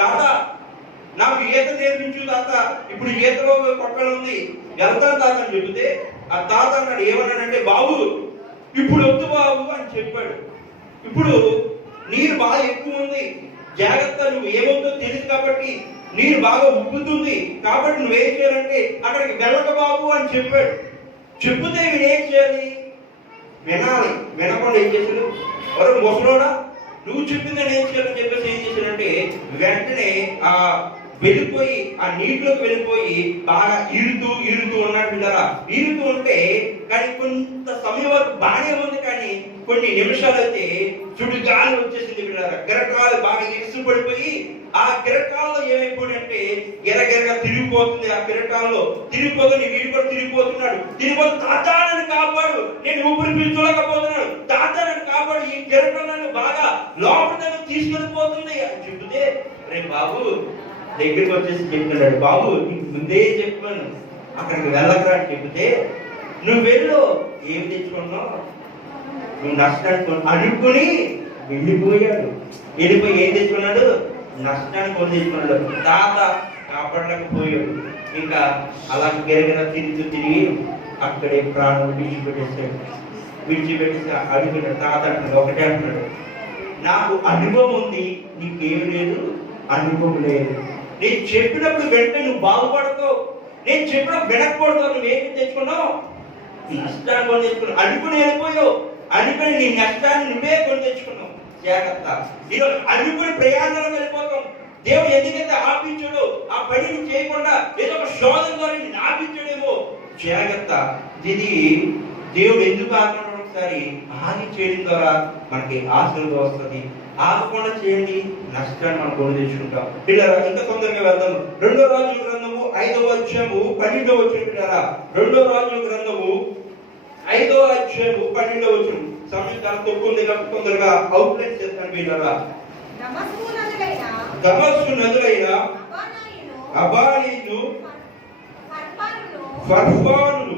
తాత నాకు ఈత నేర్పించు తాత, ఇప్పుడు ఈతలో పక్కన ఉంది వెళ్తాను తాత అని చెబితే ఆ తాత అన్నాడు, ఏమన్నాడంటే బాబు ఇప్పుడు వద్దు బాబు అని చెప్పాడు. ఇప్పుడు నీరు బాగా ఎక్కువ ఉంది, జాగ్రత్త, నువ్వు ఏమవుతుందో తెలియదు కాబట్టి నీరు బాగా ఉబ్బుతుంది కాబట్టి నువ్వేం చేయాలంటే అక్కడికి వెళ్ళక బాబు అని చెప్పాడు. చెప్తే వీడేం చేయాలి? వినాలి. వినకుండా ఏం చేశాడు? ఎవరు ముసలోడా నువ్వు చెప్పిందని ఏం చేయాలని చెప్పేసి ఏం చేశాడంటే వెంటనే ఆ వెళ్ళిపోయి ఆ నీటిలోకి వెళ్ళిపోయి బాగా ఈరుతూ ఉన్నాడు. పిల్లరా ఈరుతూ ఉంటే కానీ కొంత సమయం వరకు బాగానే ఉంది. కానీ కొన్ని నిమిషాలు అయితే చుడి గాలి వచ్చేసింది. పిల్లరా గిరకాలు బాగా ఎక్సు పడిపోయి ఆ కిరకాల్లో ఏమైపోయిందంటే ఎరగెరగా తిరిగిపోతుంది. ఆ కిరకాల్లో తిరిగిపోతుంది, వీడు కూడా తిరిగిపోతున్నాడు. తిరిగిపోతు తాతానని కాపాడు, నేను ఊపిరి పీల్చుకోలేకపోతున్నాను, తాతానని కాపాడు, ఈ కిరకాలను బాగా లోపల తీసుకెళ్ళిపోతుంది అని చెబితే రే బాబు దగ్గరికి వచ్చేసి చెప్తున్నాడు, బాబు నీకు ముందే చెప్పాను అక్కడికి వెళ్ళకరా అని చెబితే నువ్వు వెళ్ళు, ఏం తెచ్చుకున్నావు, నువ్వు నష్టానికి అనుకుని వెళ్ళిపోయాడు. వెళ్ళిపోయి ఏం తెచ్చుకున్నాడు? నష్టాన్ని కొని తెచ్చుకున్నాడు. తాత కాపాడలేకపోయాడు. ఇంకా అలా గిరగిర తిరిగి అక్కడే ప్రాణం విడిచిపెట్టేసి అడుగున్నాడు. తాత అంటున్నాడు, ఒకటే అంటున్నాడు, నాకు అనుభవం ఉంది, నీకేమి లేదు, అనుభవం లేదు. నేను చెప్పినప్పుడు వెంటనే నువ్వు బాగుపడతావు, నేను చెప్పిన వినకూడదు, నువ్వేమి తెచ్చుకున్నావు? నష్టాన్ని కొని తెచ్చుకున్నావు. అనుకుని వెళ్ళిపోయావు, అనుకుని నీ నష్టాన్ని నువ్వే కొని తెచ్చుకున్నావు. జాగ్రత్త. ఈరోజు అనుకుని ప్రయాణంలో వెళ్ళిపోతాం. దేవుడు ఎందుకైతే ఆపించాడో ఆ పనిని చేయకుండా ఏదో ఒక శోధన ద్వారా నేను ఆపించాడేమో. జాగ్రత్త. ఇది దేవుడు ఎందుకు ఆపడం? ఒకసారి ఆగి చేయడం ద్వారా మనకి ఆశీర్వాదం వస్తుంది. ఆగకుండా చేయండి, నష్టాన్ని మనం కొని తెచ్చుకుంటాం. పిల్లరా, ఇంకా తొందరగా వెళ్దాం. 2వ రాజుల గ్రంథము 5వ అధ్యాయము 12వ వచనం. పిల్లరా, 2వ రాజుల గ్రంథము 5వ అధ్యాయము 12వ వచనం. సమయం చాలా తక్కువ ఉంది కాబట్టి తొందరగా అవుట్లైన్ చేస్తాను. పిల్లరా, దమస్కు నదులైన అబానీయులు, ఫర్ఫానులు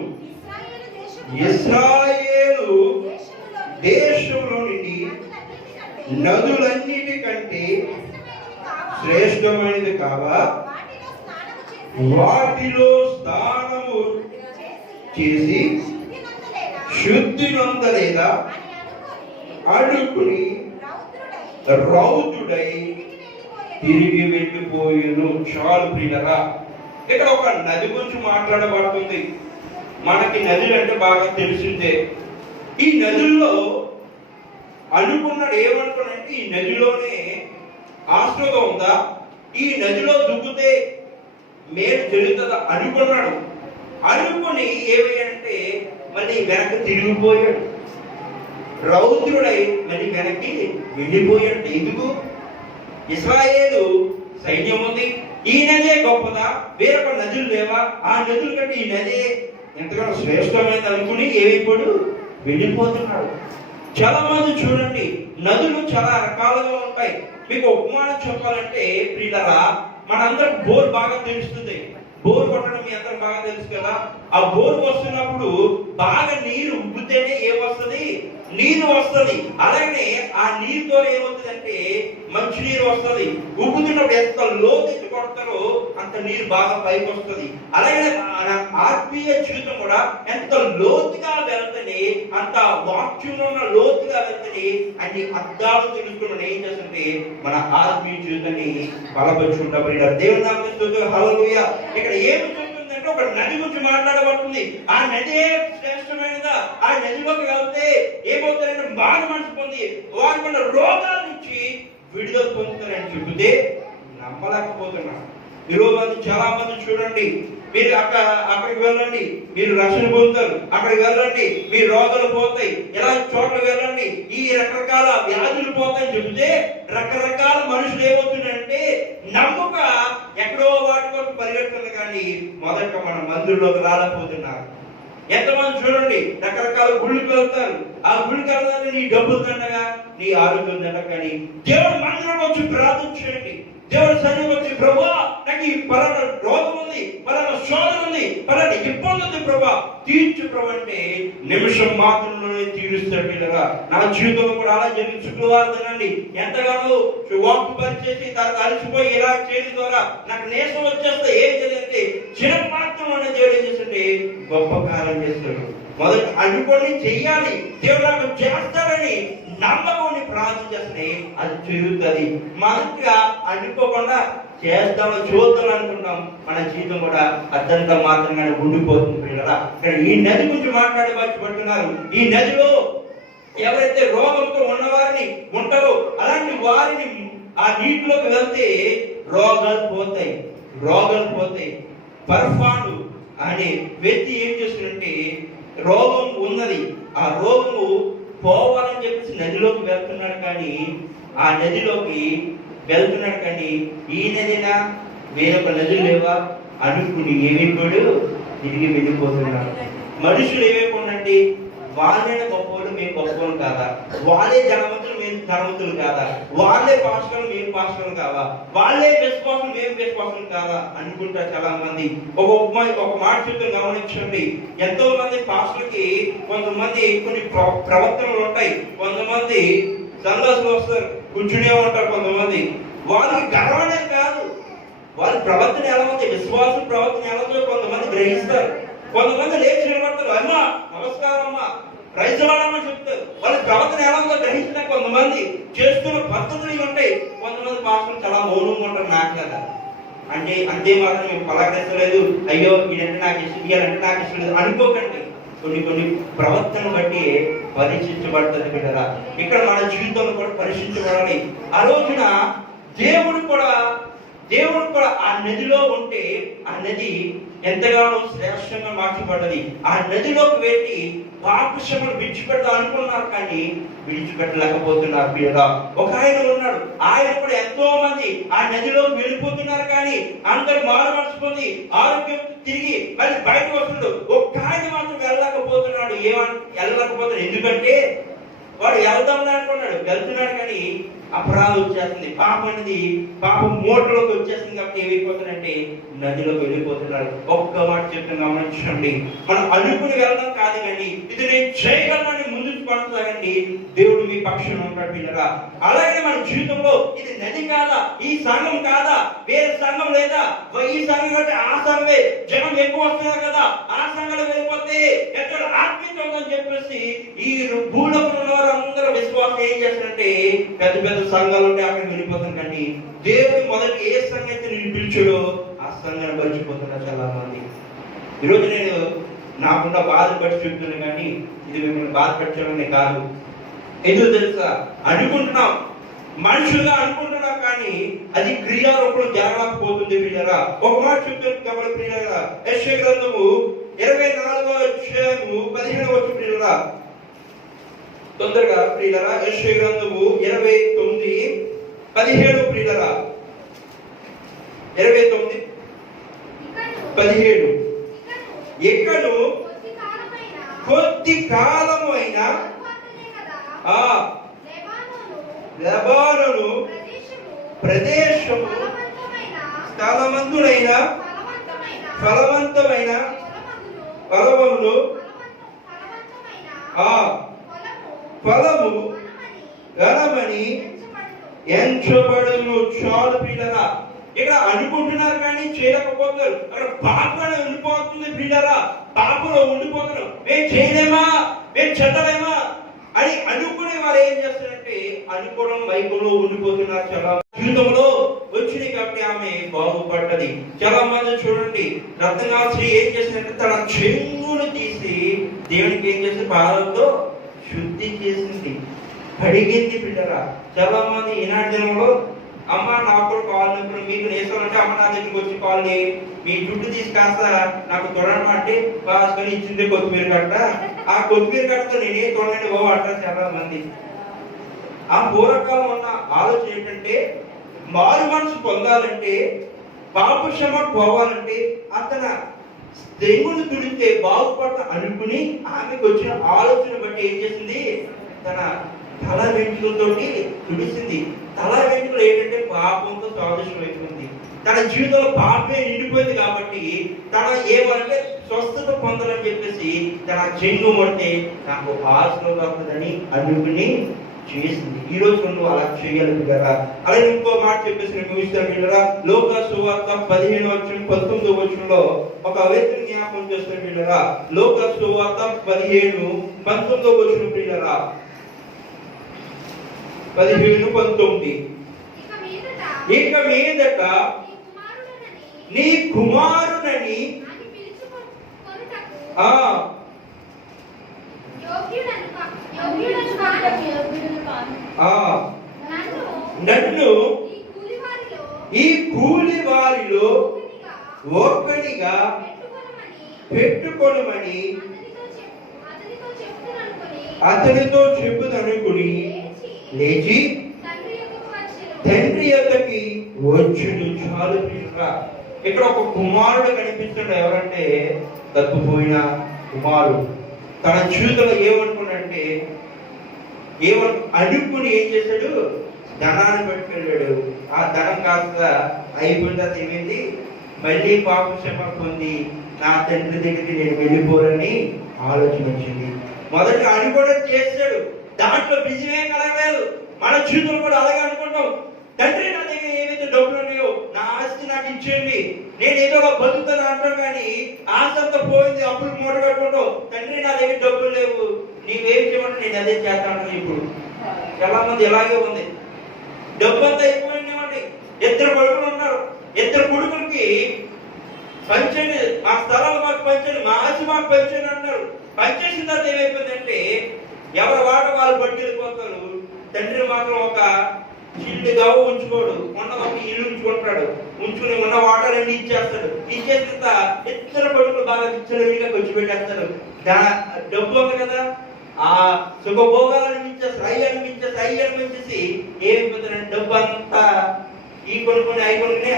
ఇశ్రాయేలు దేశంలో నుండి నదులన్నిటికంటే శ్రేష్టమైనది కావా, వాటిలో స్నానము చేసి శుద్ధి నొందలేదా అనుకుని రౌతుడై తిరిగి వెళ్ళిపోయిను. చాలు ప్రియులరా, ఇక్కడ ఒక నది గురించి మాట్లాడబడుతుంది. మనకి నదులు అంటే బాగా తెలిసిందే. ఈ నదుల్లో అనుకున్నాడు, ఏమనుకున్నాడంటే ఈ నదిలోనే ఆశ్రదం ఉందా, ఈ నదిలో దుగ్గితే మేలు జరుగుతుందా అనుకున్నాడు. అనుకుని ఏమయ్యాడంటే మళ్ళీ వెనక్కి తిరిగిపోయాడు. రౌద్రుడై మళ్ళీ వెనక్కి వెళ్ళిపోయాడు. ఎందుకు? ఇశ్రాయేలు సైన్యం ఉంది, ఈ నదే గొప్పదా, వేరొక నదులు లేవా, ఆ నదుల కంటే ఈ నదే ఎంతగానో శ్రేష్టమైనది అనుకుని ఏమైపోయాడు, వెళ్ళిపోతున్నాడు. చాలా మంది చూడండి, నదులు చాలా రకాలుగా ఉంటాయి. మీకు ఉపమానం చెప్పాలంటే ప్రియులరా, మనందరం బోర్ బాగా తెలుస్తుంది. బోర్ కొట్టడం మీ అందరికి బాగా తెలుసు కదా. ఆ బోర్ వస్తున్నప్పుడు బాగా నీరు ఉబ్బితేనే ఏమొస్తుంది, నీరు వస్తుంది. అలాగే ఆ నీరుతో ఏమవుతుందంటే మంచి నీరు వస్తుంది. ఉబ్బుతున్నప్పుడు ఎంత లోతు కొడతారో అంత నీరు బాగా పైకి వస్తుంది. అలాగే మన ఆత్మీయ జీవితం కూడా ఎంత లోతుగా వెళ్తేనే, అంత వాక్యంలో ఉన్న లోతుగా వెళ్తేనే అన్ని అర్థాలు తెలుసుకుని ఏం చేస్తుంటే మన ఆత్మీయ జీవితాన్ని బలపరుచుకుంటాం. దేవుని నామమున హల్లెలూయా. ఇక్కడ ఏమి చెప్తుందంటే ఒక నది గురించి మాట్లాడబడుతుంది. ఆ నదే శ్రేష్టమైనదా, ఆ నదిలోకి వెళ్తే ఏమవుతారంటే మారు మనసు పొంది వారి మన రోగాల నుంచి విడుదల పొందుతారని చెబితే నమ్మలేకపోతున్నారు. ఈరోజు చాలా మంది చూడండి, మీరు అక్కడికి వెళ్ళండి, మీరు రక్షణ పొందుతారు, అక్కడికి వెళ్ళండి, మీ రోగాలు పోతాయి, ఇలా చోట్ల వెళ్ళండి, ఈ రకరకాల వ్యాధులు పోతాయని చెబితే రకరకాల మనుషులు ఏమవుతున్నారంటే నమ్మక ఎక్కడో వాటి కోసం పరిగెడుతున్నారు, కానీ మొదట మన మందిరంలోకి రాలేకపోతున్నారు. ఎంతమంది చూడండి రకరకాల గుళ్ళకి వెళ్తారు, ఆ గుళ్ళకి వెళ్ళాలంటే నీ డబ్బులు దండగా, నీ ఆరోగ్యం దండగా, కానీ దేవుడు మందిరం వచ్చి ప్రార్థన చేయండి. దేవుడు సన్నిధికి వచ్చి, ప్రభువా నాకు ఈ పలానా రోగం ఉంది, పలానా శోధన ఉంది, పలానా ఇబ్బంది ఉంది, ప్రభా తీర్చు ప్రభు అంటే నిమిషం మాత్రంలోనే తీరుస్తాడు. పిల్లగా నా జీవితంలో కూడా అలా జరిగింది. శుక్రవారం తినండి ఎంతగానో వాక్ పరిచేసి తర్వాత అలసిపోయి ఇలా చేయడం ద్వారా నాకు నేసం వచ్చేస్తే ఏం జరిగిందంటే చిన్న మాత్రంలోనే దేవుడు ఏం చేస్తుంటే గొప్ప కార్యం చేస్తాడు. మొదట అనుకోని చెయ్యాలి, దేవుడు నాకు చేస్తాడని నమ్మకాన్ని ప్రార్థన చేస్తే అది జరుగుతుంది. మొదటిగా అనుకోకుండా చేద్దాం చూద్దాం అనుకుంటాం, మన జీవితం కూడా అర్థంతా మాత్రంగానే ఉండిపోతుంది. పిల్లరా, ఇక్కడ ఈ నది గురించి మాట్లాడబడుతున్నారు. ఈ నదిలో ఎవరైతే రోగంతో ఉన్నవారిని ఉంటారో అలాంటి వారిని ఆ నీటిలోకి వెళ్తే రోగాలు పోతాయి, రోగాలు పోతాయి. పర్ఫాను అనే వ్యక్తి ఏం చేస్తుందంటే రోగం ఉన్నది, ఆ రోగము పోవాలని చెప్పేసి నదిలోకి వెళ్తున్నాడు, కానీ ఆ నదిలోకి వెళ్తున్నాడు కానీ ఈ నదినా వేరొక నదులు లేవా అనుకుని ఏమైపోయాడు, తిరిగి వెళ్ళిపోతున్నాడు. మనుషులు ఏమైపోండి, వాళ్ళే గొప్పవాళ్ళు మేము గొప్పవాళ్ళు కాదా, వాళ్ళే ధనవంతులు మేము ధనవంతులు కాదా, వాళ్ళే పాస్టర్లు మేము పాస్టర్లు కాదా, వాళ్ళే విశ్వాసులు మేము విశ్వాసులు కాదా అనుకుంటారు చాలా మంది. ఒక మాట చెప్తే గమనించండి, ఎంతో మంది పాస్టర్లకి కొంతమంది కొన్ని ప్రవర్తనలు ఉంటాయి. కొంతమంది సంఘాసులు వస్తారు, కూర్చునే ఉంటారు. కొంతమంది వాళ్ళకి గర్వం అనేది కాదు, వాళ్ళ ప్రవర్తన ఎలా ఉంది, విశ్వాసం ప్రవర్తన ఎలా ఉందో కొంతమంది గ్రహిస్తారు. కొంతమంది లేచి నిలబడతారు, అమ్మా నమస్కారం అమ్మా ప్రైజ్లాడమ్మా చెప్తారు. వాళ్ళ ప్రవర్తన ఎలా ఉందో గ్రహించిన కొంతమంది చేస్తున్న పద్ధతులు ఉంటాయి. కొంతమంది పాస్టర్లు చాలా మౌనంగా ఉంటారు, నాకు కదా అంటే అంతే మాత్రం మేము పలకరించలేదు, అయ్యో ఇదంటే నాకు ఇష్టం, ఇయాలంటే నాకు ఇష్టం లేదు అనుకోకండి. కొన్ని ప్రవర్తన బట్టి పరీక్షించబడుతుంది బిడ్డరా. ఇక్కడ మన జీవితంలో కూడా పరీక్షించబడాలి. ఆ రోజున దేవుడు కూడా ఆ నదిలో ఉంటే ఆ నది ఎంతగానో శ్రేష్టంగా మార్చబడ్డది. ఆ నదిలోకి వెళ్ళి పాపక్షమను విడిచిపెట్టాలి అనుకున్నారు, కానీ విడిచిపెట్టలేకపోతున్నారు పిల్లగా. ఒక ఆయన ఉన్నాడు, ఆయన కూడా ఎంతో మంది ఆ నదిలోకి వెళ్ళిపోతున్నారు, కానీ అందరూ మారు మనసు పొంది ఆరోగ్యం తిరిగి మళ్ళీ బయటకు వస్తున్నాడు. ఒక్క ఆయన మాత్రం వెళ్ళలేకపోతున్నాడు. వెళ్ళలేకపోతున్నాడు ఎందుకంటే వాడు వెళ్దాం అనుకున్నాడు, వెళ్తున్నాడు, కానీ అపరాధం వచ్చేస్తుంది, పాపం మూటలోకి వచ్చేస్తుంది. కాబట్టి ఏమైపోతుందంటే నదిలోకి వెళ్ళిపోతున్నాడు. ఒక్క మాట చెప్తున్నా గమనించండి, మనం అనుకుని వెళ్ళడం కాదు, కానీ ఇది నేను చేయగలనని ముందుకు పడుతుందండి. దేవుడు మీ పక్షాన ఉంటాడు పిల్లగా. అలాగే మన జీవితంలో ఇది నది కాదా, ఈ సంఘం కాదా, వేరే సంఘం లేదా, ఈ సంఘం కంటే ఆ సంఘమే జనం ఎక్కువ వస్తున్నారు కదా, ఆ సంఘంలో వెళ్ళిపోతే ఎక్కడ ఆత్మీయత ఉందని చెప్పేసి ఈ భూలోకంలో అందరూ విశ్వాసం ఏం చేస్తారంటే పెద్ద పెద్ద సంఘాలు ఉంటే అక్కడ వెళ్ళిపోతాం, కానీ దేవుడు మొదటి ఏ సంగతి నేను పిలిచాడో ఆ సంఘాన్ని మర్చిపోతున్నారు చాలా మంది. ఈరోజు నేను నాకున్న బాధ బట్టి చెప్తున్నాను, కానీ ఇది మిమ్మల్ని బాధపరచడమే కాదు. ఎందుకు తెలుసా, అనుకుంటున్నాం, మనుషులుగా అనుకుంటున్నాం, కానీ అది క్రియారూపంలో జరగకపోతుంది పిల్లరా. ఒక మాట చెప్తాను కాబట్టి పిల్లరా, యెషయా గ్రంథము 24వ అధ్యాయము 15వ వచనం పిల్లరా, తొందరగా ప్రియులరా. యెషయా గ్రంథము 29:17 ప్రియులరా, 29:17 ఎక్కడు కొద్ది కాలము అయినా లెబానోను ప్రదేశము స్థలమందుడైన ఫలవంతమైన ఫలములు ఫలము ఘనమని ఎంచబడును. చాలు పిల్లరా. ఇక్కడ అనుకుంటున్నారు కానీ చేయలేకపోతున్నారు. అక్కడ పాపంలో ఉండిపోతుంది పిల్లరా, పాపంలో ఉండిపోతున్నారు. మేము చేయలేమా, మేము చెడ్డలేమా అని అనుకునే వారు ఏం చేస్తారంటే అనుకోవడం వైపులో ఉండిపోతున్నారు. చాలా జీవితంలో వచ్చినాయి కాబట్టి ఆమె బాగుపడ్డది. చాలా మంది చూడండి, రత్నగాశ్రీ ఏం చేసిందంటే తన చెంగును తీసి దేవునికి ఏం చేసి పాలతో శుద్ధి చేసింది, అడిగింది పిల్లరా. చాలా మంది ఈనాటి దినంలో అమ్మ నాకు కూడా కాల్ నొప్పులు మీకు నేర్చుకోవాలంటే అమ్మ నా దగ్గరికి వచ్చి కాల్ మీ జుట్టు తీసి కాస్త నాకు తొడమంటే కాసుకొని ఇచ్చింది కొత్తిమీర కట్ట, ఆ కొత్తిమీర కట్టతో నేనే తొడని అంటారు చాలా మంది. ఆ పూర్వకాలం ఉన్న ఆలోచన ఏంటంటే మారు మనసు పొందాలంటే పాప క్షమ పోవాలంటే అతను దేవుని తుడితే బాగుపడతా అనుకుని ఆమెకు వచ్చిన ఆలోచన బట్టి ఏం చేసింది, తన తల వెంట్రుకలతోటి తుడిసింది. తల వెంట్రుకలు ఏంటంటే పాపంతో సాదృశ్యం అయిపోయింది. తన జీవితంలో పాపమే నిండిపోయింది కాబట్టి తన ఏమంటే స్వస్థత పొందాలని చెప్పేసి తన చెంగు పడితే నాకు ఆశలో వస్తుందని అనుకుని చేసింది. ఈ రోజు నువ్వు అలా చేయగలిగి కదా. అలాగే ఇంకో మాట చెప్పేసి నేను ముగిస్తాను పిల్లరా. లోక సువార్త 15:19 వచనంలో ఒక వ్యక్తిని జ్ఞాపకం చేస్తాను పిల్లరా. లోక సువార్త 15:19 వచనం పిల్లరా, 15:19 ఇక మీదట నీ కుమారుడని నన్ను ఈ కూలి వారిలో ఒక్కడిగా పెట్టుకొనమని అతనితో చెప్పుదనుకుని లేచి తండ్రి యొద్దకి వచ్చును. చాలు. ఇక్కడ ఒక కుమారుడు కనిపిస్తున్నాడు. ఎవరంటే తప్పిపోయిన కుమారుడు. తన జీవితంలో ఏమనుకున్నాడంటే అనుకుని ఏం చేశాడు, ధనాన్ని పెట్టుకెళ్ళాడు. ఆ ధనం కాస్త అయిపోయిన తర్వాత ఏమైంది, మళ్ళీ పాప క్షమ పొంది నా తండ్రి దగ్గరికి నేను వెళ్ళిపోరని ఆలోచన వచ్చింది. మొదటి అనుకోవడం చేశాడు, దాంట్లో విజయం కలగలేదు. మన జీవితంలో కూడా అలాగే అనుకుంటాం, తండ్రి నా దగ్గర ఏవైతే డబ్బులు ఉన్నాయో నా ఆస్తి నాకు ఇచ్చేయండి, నేను ఏదో బతుకుతాను అంటాను, కానీ ఆస్తంతా పోయింది, అప్పుడు మూట కట్టుకుంటావు. తండ్రి నా దగ్గర డబ్బులు లేవు, నీవేం చేయమంటే నేను అదే చేస్తాను. ఇప్పుడు చాలా మంది ఇలాగే ఉంది, డబ్బు అంతా అయిపోయింది. 2 కొడుకులు ఉన్నారు, ఇద్దరు కొడుకులకి పంచండి, మా స్థలాలు మాకు పంచండి, మా ఆశ మాకు పంచండి అన్నారు. పంచేసిన తర్వాత ఏమైపోయిందంటే ఎవరి వాట వాళ్ళు పట్టుకెళ్ళిపోతారు. తండ్రి మాత్రం ఒక చిల్లుగా ఉంచుకోడు, ఉన్న ఒక ఇల్లు ఉంచుకుంటాడు. ఉంచుకుని ఉన్న వాటాలన్నీ ఇచ్చేస్తాడు. ఇచ్చేసిన ఇద్దరు కొడుకులు బాగా విచ్చలవిడిగా ఖర్చు పెట్టేస్తారు. డబ్బు ఉంది కదా, ఆ శుభభోగాలను ఇచ్చేస్తారు, అయ్యాలను ఇచ్చేసి ఏమైపోతారంటే డబ్బు అంతా ఈ కొనుక్కొని అవి కొనుక్కుని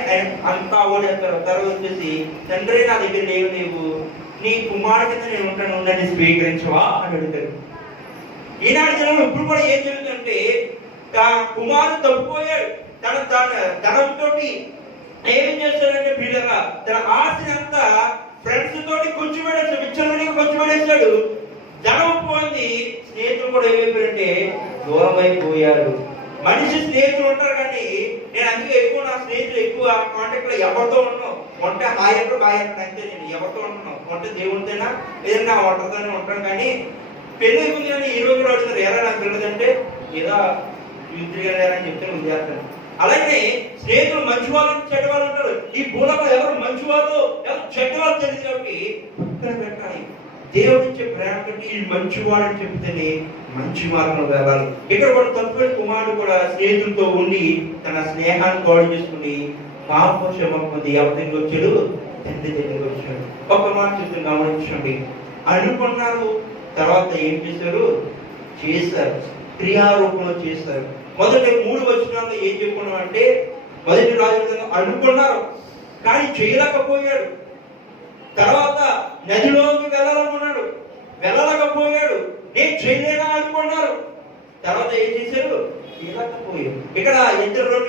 అంతా ఓడేస్తారు. తర్వాత వచ్చేసి తండ్రి నా దగ్గర లేవు, లేవు నీ కుమారుడి కింద నేను ఉంటాను, నన్ను స్వీకరించవా అని అడుగుతారు. ఈనాడు జనం ఇప్పుడు కూడా ఏం జరుగుతుందంటే కుమారుడు తప్పిపోయాడు. తన ధనంతో ఏం చేస్తాడంటే ప్రియులరా తన ఆస్తిని అంతా ఫ్రెండ్స్ తోటి కూర్చోబెడేస్తాడు, విచ్చలవిడిగా కూర్చోబెడేస్తాడు. ధనం పోయింది, స్నేహితులు కూడా ఏమైపోయారంటే దూరం అయిపోయారు. మనిషి స్నేహితులు ఉంటారు కానీ నేను అందుకే ఎక్కువ నా స్నేహితులు ఎక్కువ కాంటాక్ట్ లో ఎవరితో ఉన్నాను ఉంటే హాయ్ అంటే బాయ్ అంటే అంతే. నేను ఎవరితో ఉంటున్నాను ఉంటే దేవుడితోనా ఏదైనా ఒంటరితోనే ఉంటాను. కానీ పెళ్లి అయిపోయింది కానీ ఈ రోజు అడుగుతారు ఎలా నాకు తెలియదంటే ఏదో యుద్ధని చెప్తే విద్యార్థులు. అలాగే స్నేహితులు మంచి వాళ్ళు చెడ్డ వాళ్ళు ఉంటారు. ఈ భూలంలో ఎవరు మంచి వాళ్ళు ఎవరు చెడ్డ వాళ్ళు తెలియదు కాబట్టి పక్కన పెట్టాలి. దేవుడిచ్చే ప్రేమ కంటే ఈ మంచివాడు అని చెప్తేనే మంచి మార్గంలో వెళ్ళాలి. ఇక్కడ కూడా తప్పిన కుమారుడు కూడా స్నేహితులతో ఉండి తన స్నేహాన్ని తోడు చేసుకుని పాపక్షేమం పొంది ఎవరి దగ్గరికి వచ్చాడు, తండ్రి దగ్గరికి వచ్చాడు. ఒక మాట చెప్తే గమనించండి. అనుకున్నారు, తర్వాత ఏం చేశారు, చేశారు, క్రియారూపంలో చేస్తారు. మొదటి 3 వచనాల్లో ఏం చెప్పుకున్నాం అంటే మొదటి రాజు అనుకున్నారు కానీ చేయలేకపోయాడు. తర్వాత నదిలోకి వెళ్ళాలనుకున్నాడు, వెళ్ళలేకపోయాడు. నేను చేయలేనా అనుకున్నారు. తర్వాత ఏం చేశారు, చేయలేకపోయాడు. ఇక్కడ ఇద్దరు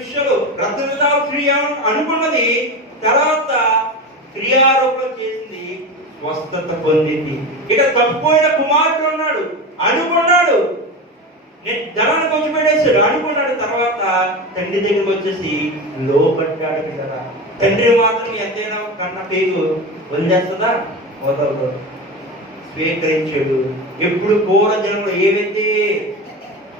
విషయాలు రక్తదాన క్రియ అనుకున్నది, తర్వాత క్రియారూపం చేసింది, స్వస్థత పొందింది. ఇక్కడ తప్పిపోయిన కుమారుడు ఉన్నాడు, అనుకున్నాడు, నేను ధనాన్ని కొంచెం పెట్టేశాడు అనుకున్నాడు. తర్వాత తండ్రి దగ్గరికి వచ్చేసి లోపడ్డాడు కదా. తండ్రి మాత్రం ఎంతైనా కన్న పేరు వదిలేస్తుందా, వదలదు, స్వీకరించాడు. ఎప్పుడు పూర్వ జనంలో ఏవైతే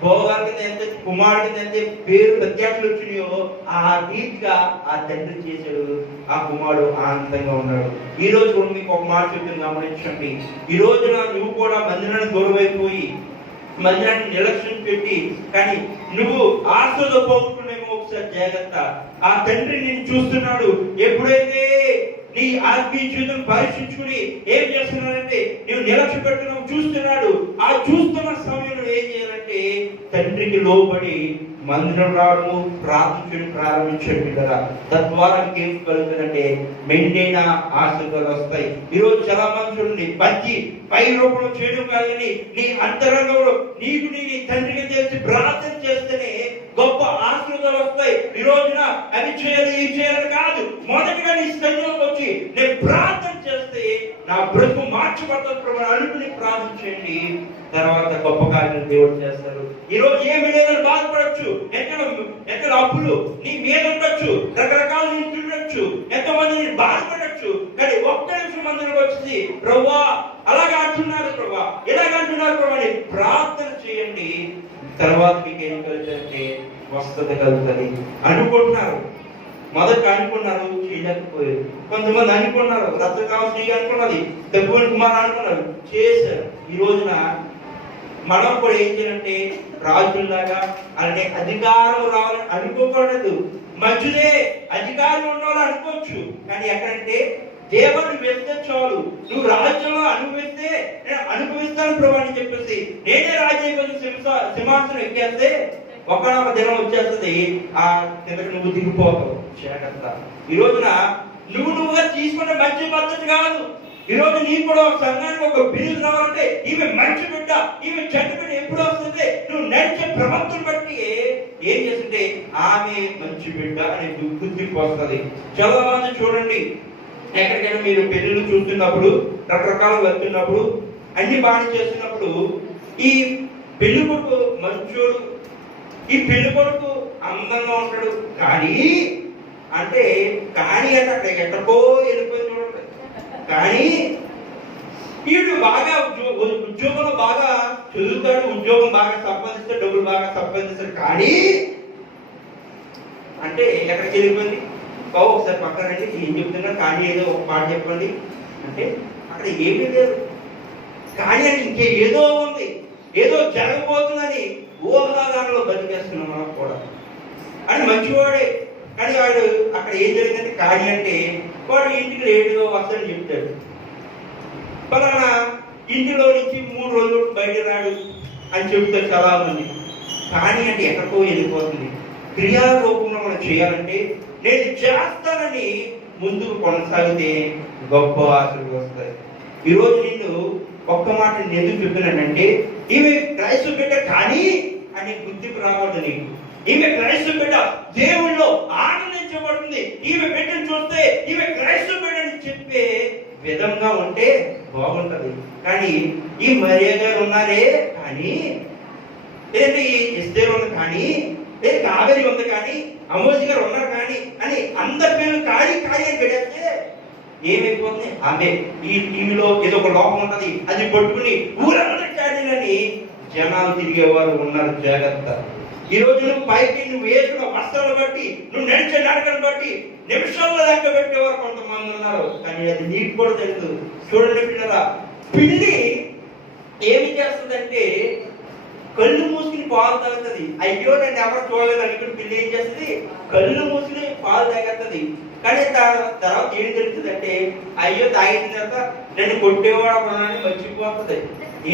భోగాల కింద ఎంత కుమారుడి కింద ఎంత పేరు ప్రత్యేకలు వచ్చినాయో ఆ రీతిగా ఆ తండ్రి చేశాడు. ఆ కుమారుడు ఆనందంగా ఉన్నాడు. ఈ రోజు కూడా మీకు ఒక మాట చెప్పింది గమనించండి. ఈ రోజున నువ్వు కూడా మందిరానికి దూరమైపోయి మందిరాన్ని నిర్లక్ష్యం పెట్టి కానీ నువ్వు ఆశతో పోగొట్టుకునేమో ఒకసారి జాగ్రత్త. ఆ తండ్రి నిన్ను చూస్తున్నాడు. ఎప్పుడైతే నీ ఆత్మీయ జీవితం పరీక్షించుకుని ఏం చేస్తున్నాడంటే నువ్వు నిర్లక్ష్య పెట్టున్నావు చూస్తున్నాడు. ఆ చూస్తున్న సమయంలో ఏం చేయాలంటే తండ్రికి లోబడి మందిరం రావడము, ప్రార్థించడం ప్రారంభించండి కదా. తద్వారా ఏం కలుగుతుందంటే మెండైన ఆశీర్వాదాలు వస్తాయి. ఈరోజు చాలా మంది చూడండి, పచ్చి పై రూపంలో చేయడం కాదని నీ అంతరంగంలో నీకు నీ తండ్రికి తెలిసి ప్రార్థన చేస్తేనే గొప్ప ఆశీర్వాదాలు వస్తాయి. ఈ రోజున అది చేయాలి ఇది చేయాలని కాదు, మొదటిగా నీ స్థలంలోకి వచ్చి నేను ప్రార్థన చేస్తే నా బ్రతుకు మార్చబడుతుంది అనుకుని ప్రార్థించండి. తర్వాత గొప్ప కార్యాలు దేవుడు చేస్తారు. ఈ రోజు ఏమి లేదని బాధపడచ్చు, ఎక్కడ అప్పులు నీ మీద ఉండొచ్చు, రకరకాల ఇంటి ఉండొచ్చు, ఎంతమంది బాధపడచ్చు. కానీ ఒక్క నిమిషం మందికి వచ్చింది ప్రభువా అలాగే అంటున్నారు ప్రభా, ఇలాగ అంటున్నారు ప్రభా అని ప్రార్థన చేయండి. తర్వాత మీకు ఏం కలుగుతుందంటే స్వస్థత కలుగుతుంది. అనుకుంటున్నారు, మొదట అనుకున్నారు, చేయలేకపోయారు. కొంతమంది అనుకున్నారు రక్తకాలం చేయ అనుకున్నది, డబ్బుని కుమార్ అనుకున్నారు, చేశారు. ఈ రోజున మనం కూడా ఏం చేయాలంటే రాజుల్లాగా అలాగే అధికారం రావాలని అనుకోకూడదు. మంచిదే, అధికారం ఉండాలని అనుకోవచ్చు. కానీ ఎక్కడంటే దేవుడు వెళ్తే చాలు, నువ్వు రాజ్యంలో అనుభవిస్తే నేను అనుభవిస్తాను ప్రభు అని చెప్పేసి నేనే రాజ్యం సింహాసనం ఎక్కేస్తే ఒకనొక దినం వచ్చేస్తుంది, ఆ కిందకి నువ్వు దిగిపోతావు. జాగ్రత్త. ఈ రోజున నువ్వుగా తీసుకునే మంచి పద్ధతి కాదు. ఈ రోజు నీకు కూడా ఒక సంఘానికి ఒక బిరుదు రావాలంటే ఈమె మంచి బిడ్డ, ఈమె చెడ్డ బిడ్డ ఎప్పుడు వస్తుంటే నువ్వు నడిచే ప్రవర్తన బట్టి ఏం చేస్తుంటే ఆమె మంచి బిడ్డ అనే గుర్తింపు వస్తుంది. చాలా మంది చూడండి, ఎక్కడికైనా మీరు పెళ్లిళ్ళు చూస్తున్నప్పుడు రకరకాలు వెళ్తున్నప్పుడు అన్ని బాగా చేస్తున్నప్పుడు ఈ పెళ్లి కొడుకు మంచోడు, ఈ పెళ్లి కొడుకు అందంగా ఉంటాడు. కానీ అంటే అక్కడ ఎక్కడికో వెళ్ళిపోయి చూడండి. కానీ వీడు బాగా ఉద్యోగంలో బాగా చదువుతాడు, ఉద్యోగం బాగా సంపాదిస్తాడు, డబ్బులు బాగా సంపాదిస్తాడు. కానీ అంటే ఎక్కడికి వెళ్ళిపోయింది, బాబు ఒకసారి పక్కనండి, ఏం చెప్తున్నా కానీ ఏదో ఒక మాట చెప్పండి అంటే అక్కడ ఏమీ లేదు. కానీ అని ఇంకే ఏదో ఉంది, ఏదో జరగబోతుందని ఊహాగానంలో బతికేస్తున్నాం మనం కూడా. అని మంచివాడే, కానీ వాడు అక్కడ ఏం జరిగిందంటే కానీ అంటే వాడు ఇంటికి లేటుగా వస్తాడని చెప్తాడు. ఫలానా ఇంటిలో నుంచి 3 రోజులు బయట రాడు అని చెప్తారు చాలా మంది. కానీ అంటే ఎక్కడికో వెళ్ళిపోతుంది. క్రియారూపంలో మనం చేయాలంటే నేను చేస్తానని ముందుకు కొనసాగితే గొప్ప ఆశలు వస్తాయి. ఈరోజు నిన్ను ఒక్క మాట నేను ఎందుకు చెప్తున్నానంటే, ఈమె క్రైస్తవ బిడ్డ కానీ అని గుర్తింపు రావద్దు నీకు. ఈమె క్రైస్తవ బిడ్డ దేవుళ్ళో ఆనందించబడుతుంది. ఈమె బిడ్డను చూస్తే ఈమె క్రైస్తవ బిడ్డ అని చెప్పే విధంగా ఉంటే బాగుంటది. కానీ ఈ మరియా గారు ఉన్నారే కానీ, లేదంటే ఈ ఎస్తేరు ఉంది కానీ, లేదు కావేరి ఉంది కానీ, అమోజీ గారు ఉన్నారు కానీ అని అందరి పేర్లు కాళీ కాళీ అని పెడితే ఏమైపోతుంది? ఆమె ఈ టీవీలో ఏదో ఒక లోపం ఉంటది, అది పట్టుకుని ఊరందరూ కాడీలని జనాలు తిరిగేవారు ఉన్నారు. జాగ్రత్త. ఈ రోజు నువ్వు పైకి నువ్వు వేసుకున్న వస్త్రాలు బట్టి, నువ్వు నడిచే నడకను బట్టి నిమిషాల్లో లెక్క పెట్టేవారు కొంతమంది ఉన్నారు. కానీ అది నీకు కూడా తెలుసు. చూడండి పిల్లరా, పిల్లి ఏమి చేస్తుందంటే కళ్ళు మూసుకుని పాలు తాగుతుంది. అయ్యో నేను ఎవరు చూడలేదు అనుకుని పిల్లి ఏం చేస్తుంది? కళ్ళు మూసుకుని పాలు తాగుతుంది. కానీ తర్వాత ఏం తెలుస్తుందంటే అయ్యో తాగిన తర్వాత నన్ను కొట్టేవాడు అన్నాడని మర్చిపోతుంది.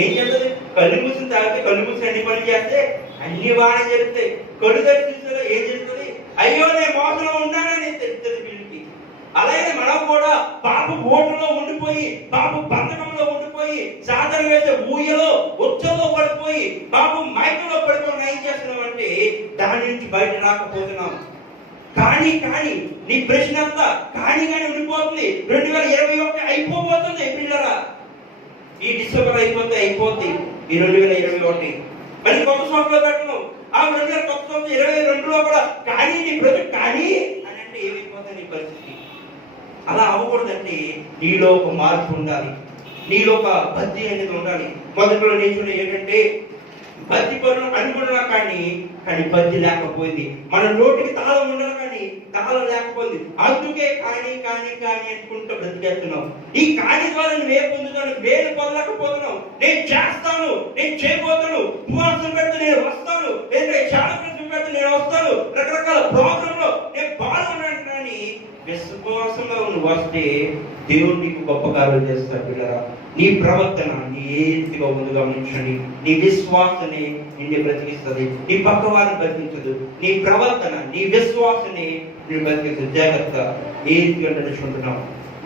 ఏం చేస్తుంది? కళ్ళు మూసుకుని తాగితే కళ్ళు మూసుకుని అన్ని పనులు చేస్తే అన్ని బాగా జరుగుతాయి. కళ్ళు తెరిచిందో ఏం జరుగుతుంది? అయ్యో నేను మోసంలో ఉన్నానని తెలుస్తుంది పిల్లికి. అలాగే మనం కూడా పాప ఓటులో ఉండిపోయి, పాప బంధకంలో ఉండిపోయి, సాధన వేసే ఊయలో ఉచ్చలో పడిపోయి, పాప మైకంలో పడిపోయి ఏం చేస్తున్నాం అంటే దాని నుంచి బయట రాకపోతున్నాం. కానీ నీ ప్రశ్న అంతా కానీ ఉండిపోతుంది. 2021 అయిపోబోతుంది పిల్లరా. ఈ డిసెంబర్ అయిపోద్ది ఈ 2021. మరి కొత్త సంవత్సరం పెట్టను. ఆ 2022లో కూడా కానీ నీ బ్రతుకు కానీ అని అంటే ఏమైపోతుంది నీ పరిస్థితి? అలా అవ్వకూడదంటే నీలో ఒక మార్పు ఉండాలి, నీలో ఒక బద్ది అనేది ఉండాలి. మొదట్లో నేర్చుకున్న ఏంటంటే బద్ది పనులు అనుకున్నా కానీ బద్ది లేకపోయింది. మన నోటికి తాళం ఉండాలి కానీ తాళం లేకపోయింది. అందుకే కానీ అనుకుంటూ బ్రతికేస్తున్నాం. ఈ కాని ద్వారా నువ్వే పొందుతాను, వేలు పొందలేకపోతున్నావు. నేను చేస్తాను, నేను చేయబోతాను, ఉపవాసం పెడితే నేను వస్తాను, లేదా చాలా ప్రశ్న పెడితే నేను వస్తాను, రకరకాల ప్రోగ్రామ్ లో నేను పాల్గొన్నాను. కానీ విశ్వాసంలో నువ్వు వస్తే దేవుడు నీకు గొప్ప కార్యాలు చేస్తాడు. పిల్లరా, నీ ప్రవర్తన నీ ఏ రీతిగా ముందు గమనించండి. నీ విశ్వాసనే నిన్ను బ్రతికిస్తుంది, నీ పక్క వారిని బ్రతికించదు. నీ ప్రవర్తన నీ విశ్వాసనే నిన్ను బ్రతికిస్తుంది. జాగ్రత్త. ఏ రీతిగా నడుచుకుంటున్నాం?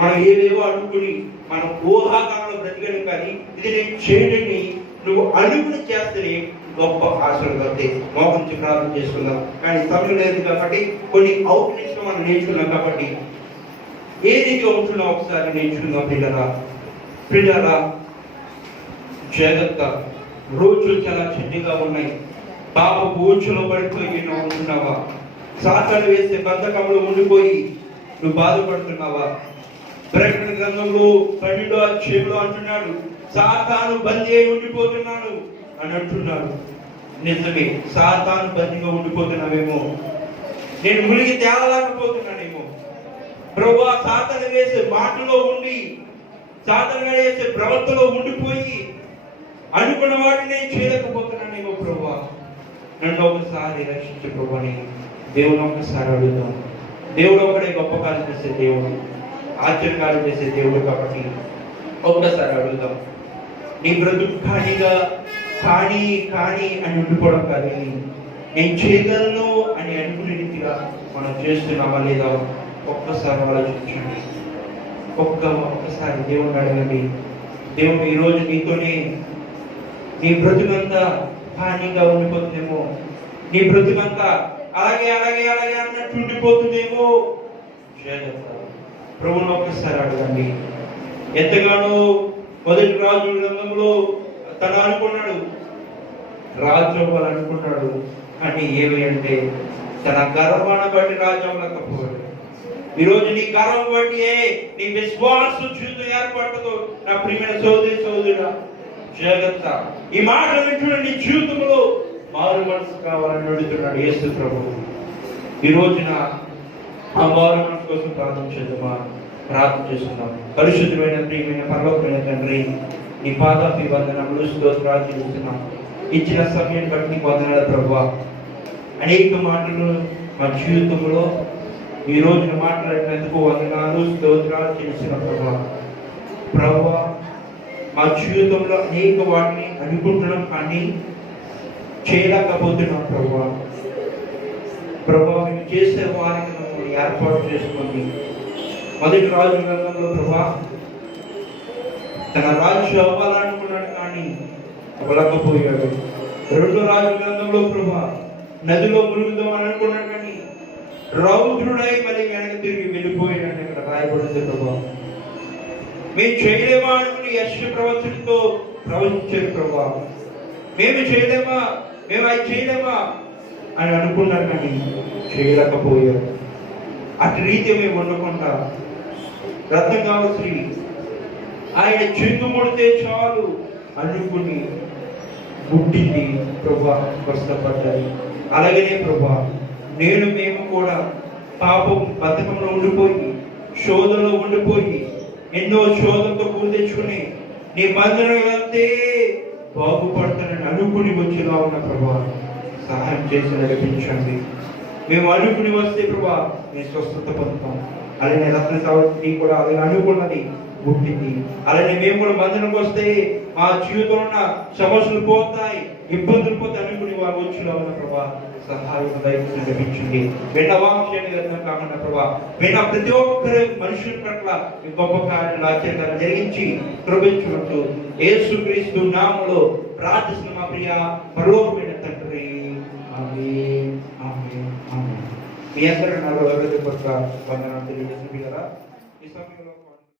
మనం ఏవేవో అనుకుని మనం ఊహాగానంలో బ్రతికడం కానీ ఇది నేను చేయడని నువ్వు అనుకుని చేస్తేనే గొప్ప ఆశలు కాబట్టి మోహం ప్రారంభం చేసుకుందాం. కానీ సమయం లేదు కాబట్టి కొన్ని అవుట్లెట్స్ మనం నేర్చుకున్నాం కాబట్టి ఏ రీతిగా ఉంటున్నాం ఒకసారి నేర్చుకుందాం. పిల్లరా జాగ్రత్త. రోజులు చాలా చెడ్డగా ఉన్నాయి. పాప ఊచులో పడిపోయి నువ్వు ఉంటున్నావా? సాతాను వేస్తే బంధకంలో ఉండిపోయి నువ్వు బాధపడుతున్నావా? ప్రకటన గ్రంథంలో 12వ అధ్యాయంలో అంటున్నాడు, సాతాను బందీ అయి ఉండిపోతున్నాను అని అంటున్నాడు. నిజమే, సాతాను బందీగా ఉండిపోతున్నావేమో. నేను మునిగి తేలలేకపోతున్నానేమో. ప్రభువా, సాతాను వేసే మాటలో ఉండి, సాతాను వేసే ప్రవర్తనలో ఉండిపోయి అనుకున్న వాటిని నేను చేయలేకపోతున్నానేమో. ప్రభువా, నన్ను ఒకసారి రక్షించు ప్రభువని దేవుని ఒక్కసారి అడుగుతాం. దేవుడు ఒకడే గొప్ప కార్యం చేసే దేవుడు, ఆశ్చర్యకార్యం చేసే దేవుడు కాబట్టి ఒక్కసారి అడుగుతాం. నీ బ్రతుకు కానీ అని ఉండిపోవడం కానీ నేను చేయగలను అని అనుకునే రీతిగా మనం చేస్తున్నామా లేదా ఒక్కసారి ఆలోచించండి. ఒక్కసారి దేవుని అడగండి. దేవుడు ఈరోజు నీతోనే నీ బ్రతుకంతా హానిగా ఉండిపోతుందేమో, నీ బ్రతుకంతా అలాగే అన్నట్టు ఉండిపోతుందేమో. ప్రభువును ఒక్కసారి అడగండి. ఎంతగానో మొదటి రాజు గ్రంథంలో తను అనుకున్నాడు, రాజు అవ్వాలనుకున్నాడు. కానీ ఏమి అంటే తన గర్వాన్ని బట్టి రాజు అవ్వలేకపోయాడు. ఈరోజు నీ గర్వం బట్టి నీ విశ్వాస జీవితం ఏర్పడుతుందో నా ప్రియమైన సోదరుడా జాగ్రత్త. ఈ మాట వింటున్న నీ జీవితంలో మారు మనసు కావాలని అడుగుతున్నాడు యేసు ప్రభువు. ఈ రోజున ఆ వారు మన కోసం ప్రార్థన చేస్తున్నాం. పరిశుద్ధమైన ప్రియమైన పరలోకమైన తండ్రి, నీ పాదాపి వందనములు స్తోత్రాలు చెల్లిస్తున్నాం. ఇచ్చిన సమయం బట్టి వందనాలు ప్రభువా. అనేక మాటలు మా జీవితంలో ఈ రోజున మాట్లాడినందుకు వందనాలు స్తోత్రాలు చెల్లిస్తున్న ప్రభువా. మా జీవితంలో అనేక వాటిని అనుకుంటున్నాం కానీ చేయలేకపోతున్నాం ప్రభువా. మేము చేసే వారికి ఏర్పాటు చేసుకుంది. మొదటి రాజు గ్రంథంలో ప్రభా తన రాజు అవ్వాలనుకున్నాడు కానీ అవ్వలేకపోయాడు. రెండో రాజు గ్రంథంలో ప్రభా నదిలో మునుగుదాం అని అనుకున్నాడు కానీ రౌద్రుడై మళ్ళీ వెనక్కి తిరిగి వెళ్ళిపోయాడని ఇక్కడ రాయబడింది ప్రభా. మేము చేయలేమా అనుకుని యశ్వ ప్రవచనతో ప్రవచించారు ప్రభా. మేము చేయలేమా, మేము అది చేయలేమా అని అనుకున్నారు కానీ చేయలేకపోయారు. అటు రీతి మేము ఉండకుండా రత్నం కావలసి ఆయన చెంగు ముడితే చాలు అనుకుని గుడ్డింది ప్రభా, కష్టపడ్డాయి. అలాగనే ప్రభా మేము కూడా పాపం బతకంలో ఉండిపోయి శోధనలో ఉండిపోయి ఎన్నో శోధనతో కూడి తెచ్చుకుని నీ మందిరం వెళ్తే బాగుపడతానని అనుకుని వచ్చేలా ఉన్న ప్రభా సహాయం చేసి నడిపించండి. మేము అనుకుని వస్తే ప్రభా మేము స్వస్థత పొందుతాం. అలానే రత్న సావిత్రి కూడా అలాగే అనుకున్నది పుట్టింది. అలానే మేము కూడా మందిరంకి వస్తే మా జీవితంలో ఉన్న సమస్యలు పోతాయి, ఇబ్బందులు పోతాయి అనుకుని వారు వచ్చేలా ఉన్న ప్రభా సహాయం దయచేసి నడిపించండి. విన్నవాంశాన్ని కాకుండా ప్రభా విన్న ప్రతి ఒక్కరి మనుషుల పట్ల గొప్ప కార్యాలు ఆశ్చర్యాలు జరిగించి కృపించుకుంటూ యేసుక్రీస్తు నామములో ప్రార్థిస్తున్న మా ప్రియ పరలోకమైన తండ్రి, ఆమేన్, ఆమేన్, ఆమేన్. మీ అందరూ నాలో ఎవరైతే కొత్త వందనాలు తెలియజేసిన